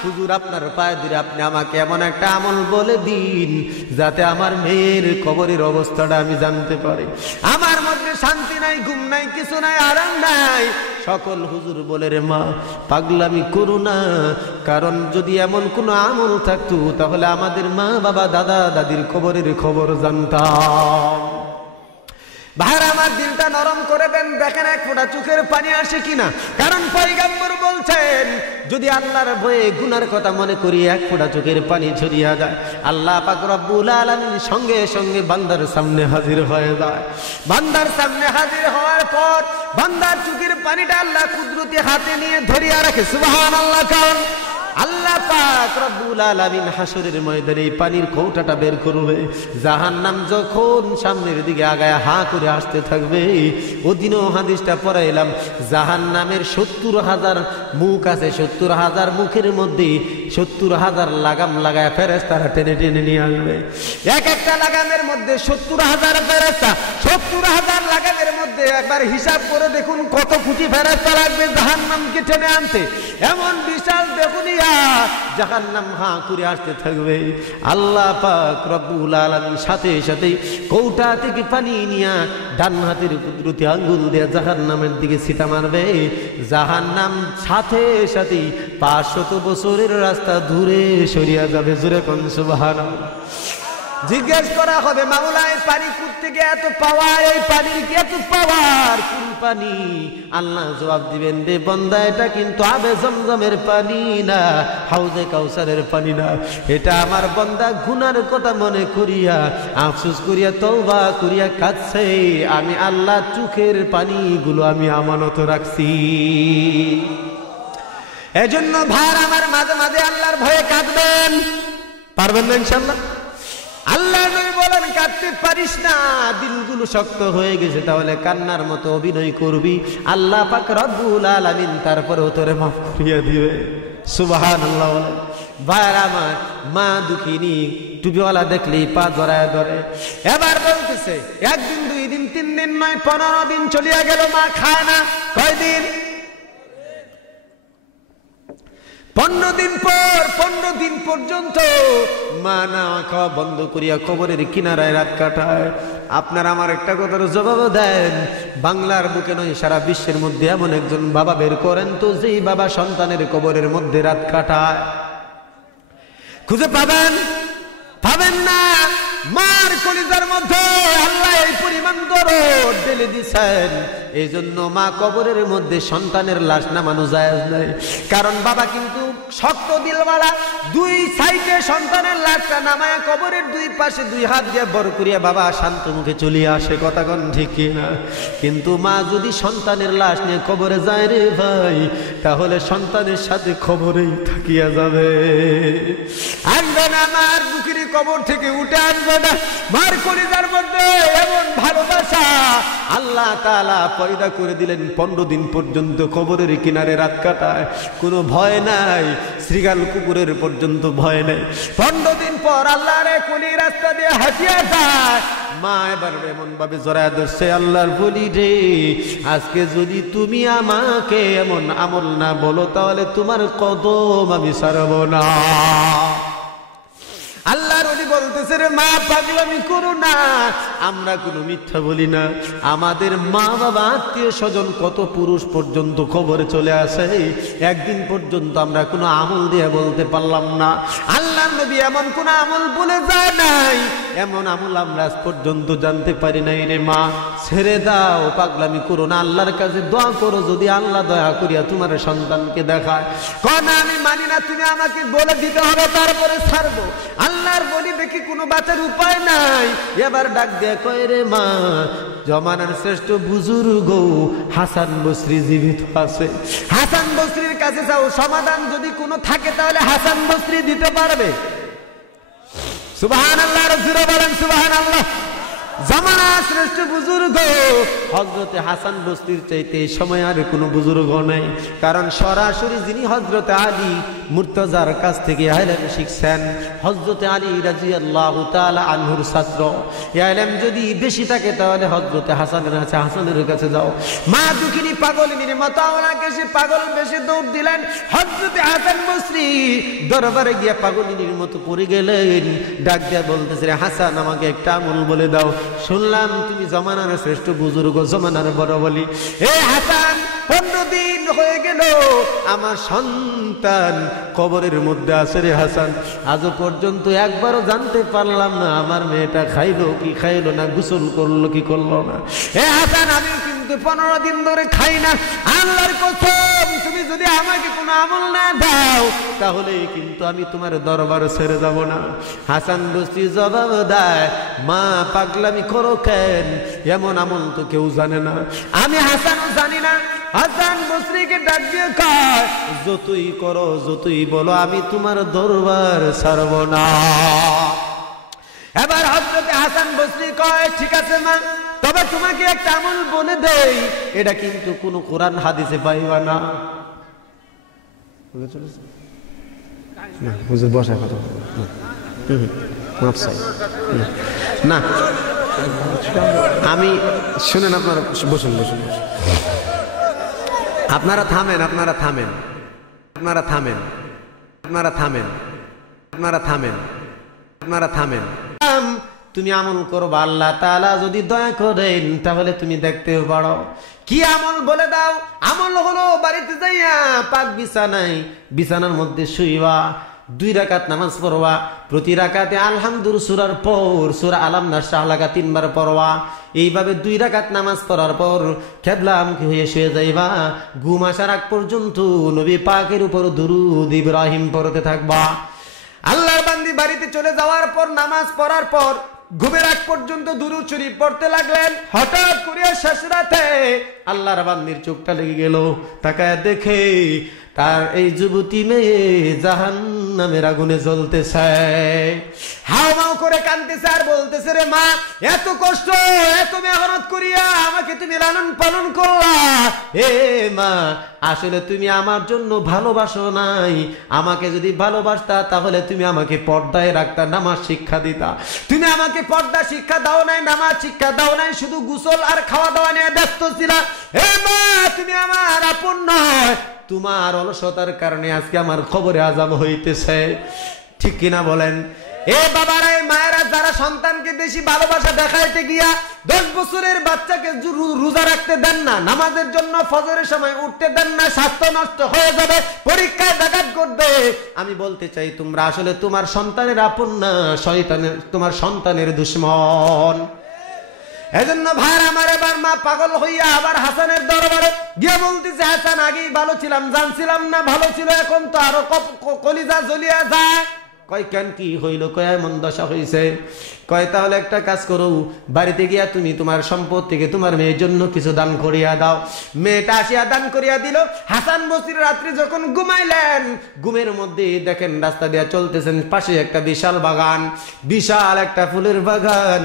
হুজুর আপনার পায়ে ধরে আপনি আমাকে এমন একটা আমল বলে দিন যাতে আমার মেয়ের কবরের অবস্থাটা আমি জানতে পারি। আমার মধ্যে শান্তি নাই, ঘুম নাই, কিছু নাই, আরাম নাই। সকল হুজুর বলে রে মা পাগলামি করো না, কারণ যদি এমন কোনো আমল থাকতো তাহলে আমাদের মা বাবা দাদা দাদির কবরের খবর জানতাম। ভাইরা আমার দিলটা নরম করে দেন, দেখেন এক ফোঁটা চোখের পানি আসে কিনা। কারণ পয়গম্বর বলছেন যদি আল্লাহর ভয়ে গুনার কথা মনে করি এক ফোঁটা চোখের পানি ঝরিয়া যায়, আল্লাহ পাক রব্বুল আলামিন সঙ্গে সঙ্গে বান্দার সামনে হাজির হয়ে যায়। বান্দার সামনে হাজির হওয়ার পর বান্দার চোখের পানিটা আল্লাহ কুদরতি হাতে নিয়ে ধরিয়া রাখে। সুবহানাল্লাহ। কারণ আল্লাহ পাক রব্বুল আলামিন হাসরের ময়দানে এই পানির কৌটাটা বের করবে। জাহান্নাম যখন সামনের দিকে আগায় হা করে আসতে থাকবে, ওদিনও হাদিসটা পড়াইলাম, জাহান্নামের 70,000 মুখ আছে, 70,000 মুখের মধ্যে 70,000 লাগাম লাগায় ফেরেশতারা টেনে টেনে নিয়ে আসবে। এক একটা লাগামের মধ্যে 70,000 ফেরেশতা, 70,000 লাগামের মধ্যে একবার হিসাব করে দেখুন কত কোটি ফেরেশতা লাগবে জাহান্নামকে টেনে আনতে। এমন বিশাল দেখুনি জাহান্নাম হা করে আসতে থাকবে। আল্লাহ পাক রব্বুল আলামিন সাথে সাথে কৌটা থেকে পানি নিয়ে ডান হাতের কুদরতি আঙ্গুল দিয়ে জাহান্নামের দিকে ছিটা মারবে। জাহান্নাম সাথে সাথে 500 বছরের রাস্তা দূরে সরিয়া যাবে। জোরে কোন সুবহানাল্লাহ। জিজ্ঞেস করা হবে মাওলা এই পানি থেকে এত পাওয়ার, এই পানির কি এত পাওয়ার, কোন পানি? আল্লাহ জবাব দিবেন রে বান্দা এটা কিন্তু আবে জমজমের পানি না, হাউজে কাউসারের পানি না, এটা আমার বান্দা গুনার কথা মনে করিয়া আফসোস করিয়া তওবা করিয়া কাঁদছে, আমি আল্লাহ চোখের পানিগুলো আমি আমানত রাখছি। এজন্য ভাই আমার মাঝে মাঝে আল্লাহর ভয়ে কাঁদবেন। পারবেন না ইনশাআল্লাহ? আল্লাহ নবী বলেন কাঁদতে পারিস না, দিলগুলো শক্ত হয়ে গেছে, তাহলে কান্নার মতো অভিনয় করবি, আল্লাহ পাক রব্বুল আলামিন তারপরে তোরে মাফ করিয়া দিবে। সুবহানাল্লাহ। ভাইরা আমার মা দুঃখিনী টুপিওয়ালা দেখলেই পা জড়ায় ধরে। এবার বলতেছে একদিন, 2 দিন, 3 দিন নয়, 15 দিন চলিয়া গেল, মা খায় না। কয়দিন? 15 দিন পর 15 দিন পর্যন্ত মা না খাওয়া বন্ধ করিয়া কবরের কিনারায় রাত কাটায়। আপনারা আমার একটা কথার জবাব দেন, বাংলার বুকে নয় সারা বিশ্বের মধ্যে এমন একজন বাবা বের করেন তো যেই বাবা সন্তানের কবরের মধ্যে রাত কাটায়। খুঁজে পাবেন? পাবেন না। মার কলিজার মধ্যে আল্লাহ এই পরিমাণ দরদ ঢেলে দিয়েছেন, এই জন্য মা কবরের মধ্যে সন্তানের লাশ নামানো জায়েজ নাই। কারণ বাবা কিন্তু শক্ত দিলওয়ালা, 2 সাইডে সন্তানের লাশটা নামায়া কবরের 2 পাশে 2 হাত দিয়ে বড় করিয়া বাবা শান্ত মুখে চলিয়ে আসে। কথা কোন ঠিক না? কিন্তু মা যদি সন্তানের লাশ নিয়ে কবরে যায় রে ভাই, তাহলে সন্তানের সাথে খবরেই থাকিয়া যাবে। আনবে না, মার বুকের কবর থেকে উঠে আনবে না। মার কলিজার মধ্যে এমন ভালোবাসা আল্লাহ তাআলা পয়দা করে দিলেন, 15 দিন পর্যন্ত কবরের কিনারে রাত কাটায়, কোনো ভয় নাই, শ্রীগাল কুকুরের পর্যন্ত ভয় নাই। 15 দিন পর আল্লাহর কলি রাস্তা দিয়ে হাঁটিয়া যায়। মা এবার এমন ভাবে জড়ায় ধরছে, আল্লাহর বলি রে আজকে যদি তুমি আমাকে এমন আমল না বলো তাহলে তোমার কদম আমি ছাড়ব না। আল্লাহর ওলি বলতেছে রে মা পাগলামি করো না, আমরা কোনো মিথ্যা বলি না। আমাদের মা বাবা আত্মীয় স্বজন কত পুরুষ পর্যন্ত খবরে চলে আসে, একদিন পর্যন্ত আমরা কোনো আমল দিয়ে বলতে পারলাম না। আল্লাহর নবী এমন কোন আমল বলে যায় নাই, এমন আমল আমরা আজ পর্যন্ত জানতে পারি নাই। রে মা ছেড়ে দাও, পাগলামি করো না, আল্লাহর কাছে দোয়া করো যদি আল্লাহ দয়া করিয়া তোমার সন্তানকে দেখায়। কোন আমি মানি না, তুমি আমাকে বলে দিতে হবে তারপরে ছাড়বো। আল্লাহর বলি কি কোনো বাঁচার উপায় নাই? এবার ডাক দিয়ে কয়, রে মা, জমানার শ্রেষ্ঠ বুজুর্গ হাসান বসরি জীবিত আছে, হাসান বসরির কাছে যাও, সমাধান যদি কোনো থাকে তাহলে হাসান বসরি দিতে পারবে। সুবহানাল্লাহ, রাসূল বলেন সুবহানাল্লাহ। জামানার শ্রেষ্ঠ বুজুর্গ হযরতে হাসান বসরির চাইতে এই সময় আর কোনো বুজুর্গ নেই, কারণ সরাসরি যিনি হযরতে আলী মুর্তজার কাছ থেকে ইলম শিখছেন, হযরতে আলী রাদিয়াল্লাহু তাআলা আনহুর ছাত্র। ইলম যদি বেশি থাকে তাহলে হযরতে হাসানের কাছে যাও। মা দুঃখিনী পাগলিনীর মতো ওনাকে সে পাগল বেশি দৌড় দিলেন। হযরতে হাসান বসরি দরবারে গিয়ে পাগলিনীর মতো পড়ে গেলেন, ডাক দিয়ে বলতেছে, হাসান, আমাকে একটা আমল বলে দাও, শুনলাম তুমি জমানার শ্রেষ্ঠ বুজুর্গ, জমানার বড় বলি। এ হাসান, 15 দিন হয়ে গেল আমার সন্তান কবরের মধ্যে আছে রে হাসান, আজও পর্যন্ত একবারও জানতে পারলাম না আমার মেয়েটা খাইলো কি খাইলো না, গোসল করলো কি করলো না। এ হাসান, আমি কিন্তু 15 দিন ধরে খাই না, আল্লাহর কসম, তুমি যদি আমাকে কোনো আমল না দাও তাহলে কিন্তু আমি তোমার দরবার ছেড়ে যাব না। হাসান বসরি জবাব দেয়, মা পাগলামি করো কেন? এমন আমল তো কেউ জানে না, আমি হাসানও জানি না। হাসান বসরিকে ডাক দিয়ে কয়, যতই করো যতই বলো আমি তোমার দরবার ছাড়ব না। এবার হযরতে হাসান বসরি কয়, ঠিক আছে মা, তবে তোমাকে একটা আমল বলে দেই, এটা কিন্তু কোনো কোরআন হাদিসে পাইবা না। হুজুর বসা কথা না, আমি শুনেন, আপনারা বসুন বসুন, আপনারা থামেন, আপনারা থামেন, আপনারা থামেন, আপনারা থামেন, আপনারা থামেন, আপনারা থামেন। তুমি আমল করবা, আল্লাহ তাআলা যদি দয়া করেন তাহলে তুমি দেখতে পারো। কি আমল বলে দাও? আমল হলো বাড়িতে যাইয়া পাক বিছানায়, বিছানার মধ্যে শুইবা, 2 রাকাত নামাজ পড়বা, প্রতি রাকাতে আলহামদুলিল্লাহ সূরার পর সূরা আলাম নাশরাহ লাগা 3 বার পড়বা। এইভাবে 2 রাকাত নামাজ পড়ার পর কিবলামুখী হয়ে শুয়ে যাইবা। ঘুম আসার আগ পর্যন্ত নবী পাকের উপর দুরূদ ইব্রাহিম পড়তে থাকবা। আল্লাহর বান্দি বাড়িতে চলে যাওয়ার পর, নামাজ পড়ার পর ঘুমের আগ পর্যন্ত দুরূদ শরীফ পড়তে লাগলেন। হঠাৎ করে শেষ রাতে আল্লাহর বান্দির চোখটা লেগে গেল, তাকায় দেখে তার এই যুবতী মেয়ে জাহান্নামের আগুনে জ্বলতেছে, হাওমাও করে কাঁদতেছে আর বলতেছে, রে মা, এত কষ্ট, এত মেহনত করিয়া আমাকে তুমি লালন পালন করলা, এ মা, আসলে তুমি আমার জন্য ভালোবাসো নাই। আমাকে যদি ভালোবাসতা তাহলে তুমি আমাকে পর্দায় রাখতা, নামাজ শিক্ষা দিতা। তুমি আমাকে পর্দা শিক্ষা দাও নাই, নামাজ শিক্ষা দাও নাই, শুধু গোসল আর খাওয়া দাওয়া নিয়ে ব্যস্ত ছিলা। এ মা, তুমি আমার আপন নয়, তোমার অলসতার কারণে আজকে আমার খবরে আজাব হইতেছে। ঠিক কিনা বলেন? এ বাবারা, মায়েরা যারা সন্তানকে বেশি ভালোবাসা দেখাইতে গিয়া 10 বছরের বাচ্চাকে রোজা রাখতে দেন না, নামাজের জন্য ফজরের সময় উঠতে দেন না, স্বাস্থ্য নষ্ট হয়ে যাবে, পরীক্ষায় ব্যাঘাত ঘটবে, আমি বলতে চাই তোমরা আসলে তোমার সন্তানের আপন না, শয়তানের, তোমার সন্তানের দুশমন। এজন্য ভাইরা আমার, এবার মা পাগল হইয়া আবার হাসানের দরবারে গিয়ে বলতেছে, হাসান, আগেই ভালো ছিলাম, জানছিলাম না ভালো ছিল, এখন তো আরো কলিজা জ্বলিয়া যায়। কয়, কেন, কি হইল? কয়, এমন দশা হইছে। কয়, তাহলে একটা কাজ করো, বাড়িতে গিয়া তুমি তোমার সম্পদ থেকে তোমার মেয়ের জন্য কিছু দান করিয়া দাও। মেয়েটা আসিয়া দান করিয়া দিল। হাসান বসরি রাত্রি যখন ঘুমাইলেন, ঘুমের মধ্যে দেখেন রাস্তা দিয়া চলতেছেন, পাশে একটা বিশাল বাগান, বিশাল একটা ফুলের বাগান,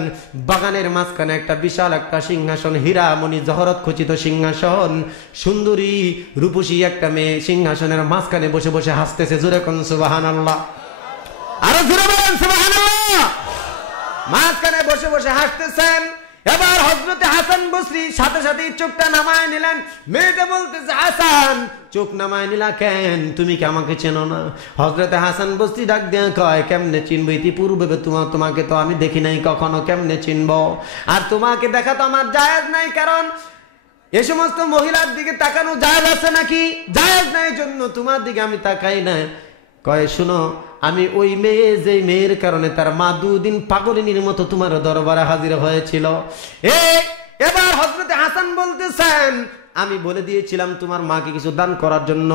বাগানের মাঝখানে একটা বিশাল একটা সিংহাসন, হীরা মণি জহরত খচিত সিংহাসন, সুন্দরী রূপসী একটা মেয়ে সিংহাসনের মাঝখানে বসে বসে হাসতেছে। জোরে কোন সুবহানাল্লাহ, আরো জোরে বলেন সুবহানাল্লাহ। মাঝখানে বসে বসে হাসতেছেন। এবার হযরতে হাসান বসরি সাথে সাথে চোখটা নামায় নিলেন। মেয়েটা বলতেছে, হাসান, চোখ নামায় নিলা কেন? তুমি কি আমাকে চেনো না? হযরতে হাসান বসরি ডাক দিয়ে কয়, কেমনে চিনবো? ইতিপূর্বে তোমাকে তো আমি দেখি নাই কখনো, কেমনে চিনবো? আর তোমাকে দেখা তো আমার জায়েজ নাই, কারণ এ সমস্ত মহিলার দিকে তাকানো জায়েজ আছে নাকি? জায়েজ নাই, জন্য তোমার দিকে আমি তাকাই না। কয়, শুনো, আমি ওই মেয়ে, যে মেয়ের কারণে তার মা 2 দিন পাগলিনীর মতো তোমার দরবারে হাজির হয়েছিল। এবার হযরতে হাসান বলতেছেন, আমি বলে দিয়েছিলাম তোমার মাকে কিছু দান করার জন্য।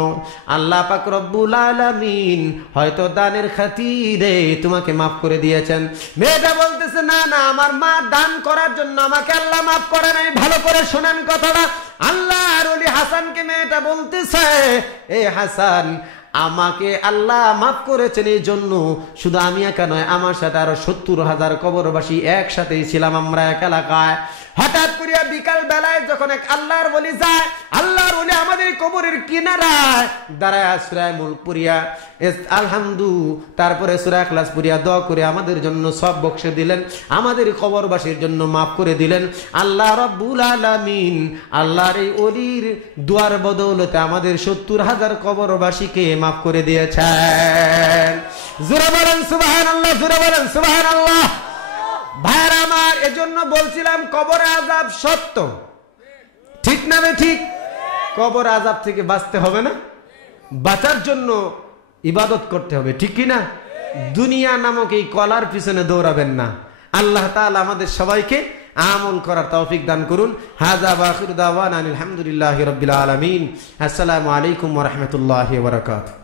আল্লাহ পাক রব্বুল আলামিন হয়তো দানের খাতিরে তোমাকে মাফ করে দিয়েছেন। মেয়েটা বলতেছে না না, আমার মা দান করার জন্য আমাকে আল্লাহ মাফ করে নাই। ভালো করে শোনেন কথাটা। আল্লাহর ওলি হাসানকে মেয়েটা বলতেছে, এ হাসান, আমাকে আল্লাহ মাফ করেছেন এই জন্য শুধু আমি একা নয়, আমার সাথে আরো 70,000 কবরবাসী একসাথেই ছিলাম আমরা এক এলাকায়। হঠাৎ করিয়া বিকাল বেলায় যখন এক আল্লাহর ওলি যায়, আল্লাহর ওলি আমাদের কবরের কিনারায় দাঁড়ায় সূরা মুলক পড়িয়া আলহামদু, তারপরে সূরা ইখলাস পড়িয়া দোয়া করে আমাদের জন্য সব বকশে দিলেন, আমাদের কবরবাসীর জন্য মাফ করে দিলেন। আল্লাহ রাব্বুল আলামিন আল্লাহর এই ওলির দুয়ার বদৌলতে আমাদের 70,000 কবরবাসীকে মাফ করে দিয়েছেন। জোরে বলেন সুবহানাল্লাহ, জোরে বলেন সুবহানাল্লাহ। ভাইরা আমার, এজন্য বলছিলাম কবর আযাব সত্য, ঠিক না বে ঠিক? কবর আযাব থেকে বাঁচতে হবে না? বাঁচার জন্য ইবাদত করতে হবে, ঠিক কি না? দুনিয়া নামক এই কলার পিছনে দৌড়াবেন না। আল্লাহ তাআলা আমাদের সবাইকে আমল করার তৌফিক দান করুন। হাযা ওয়া আখিরু দাওয়ানা আলহামদুলিল্লাহি রাব্বিল আলামিন। আসসালামু আলাইকুম ওয়া রাহমাতুল্লাহি ওয়া বারাকাতুহু।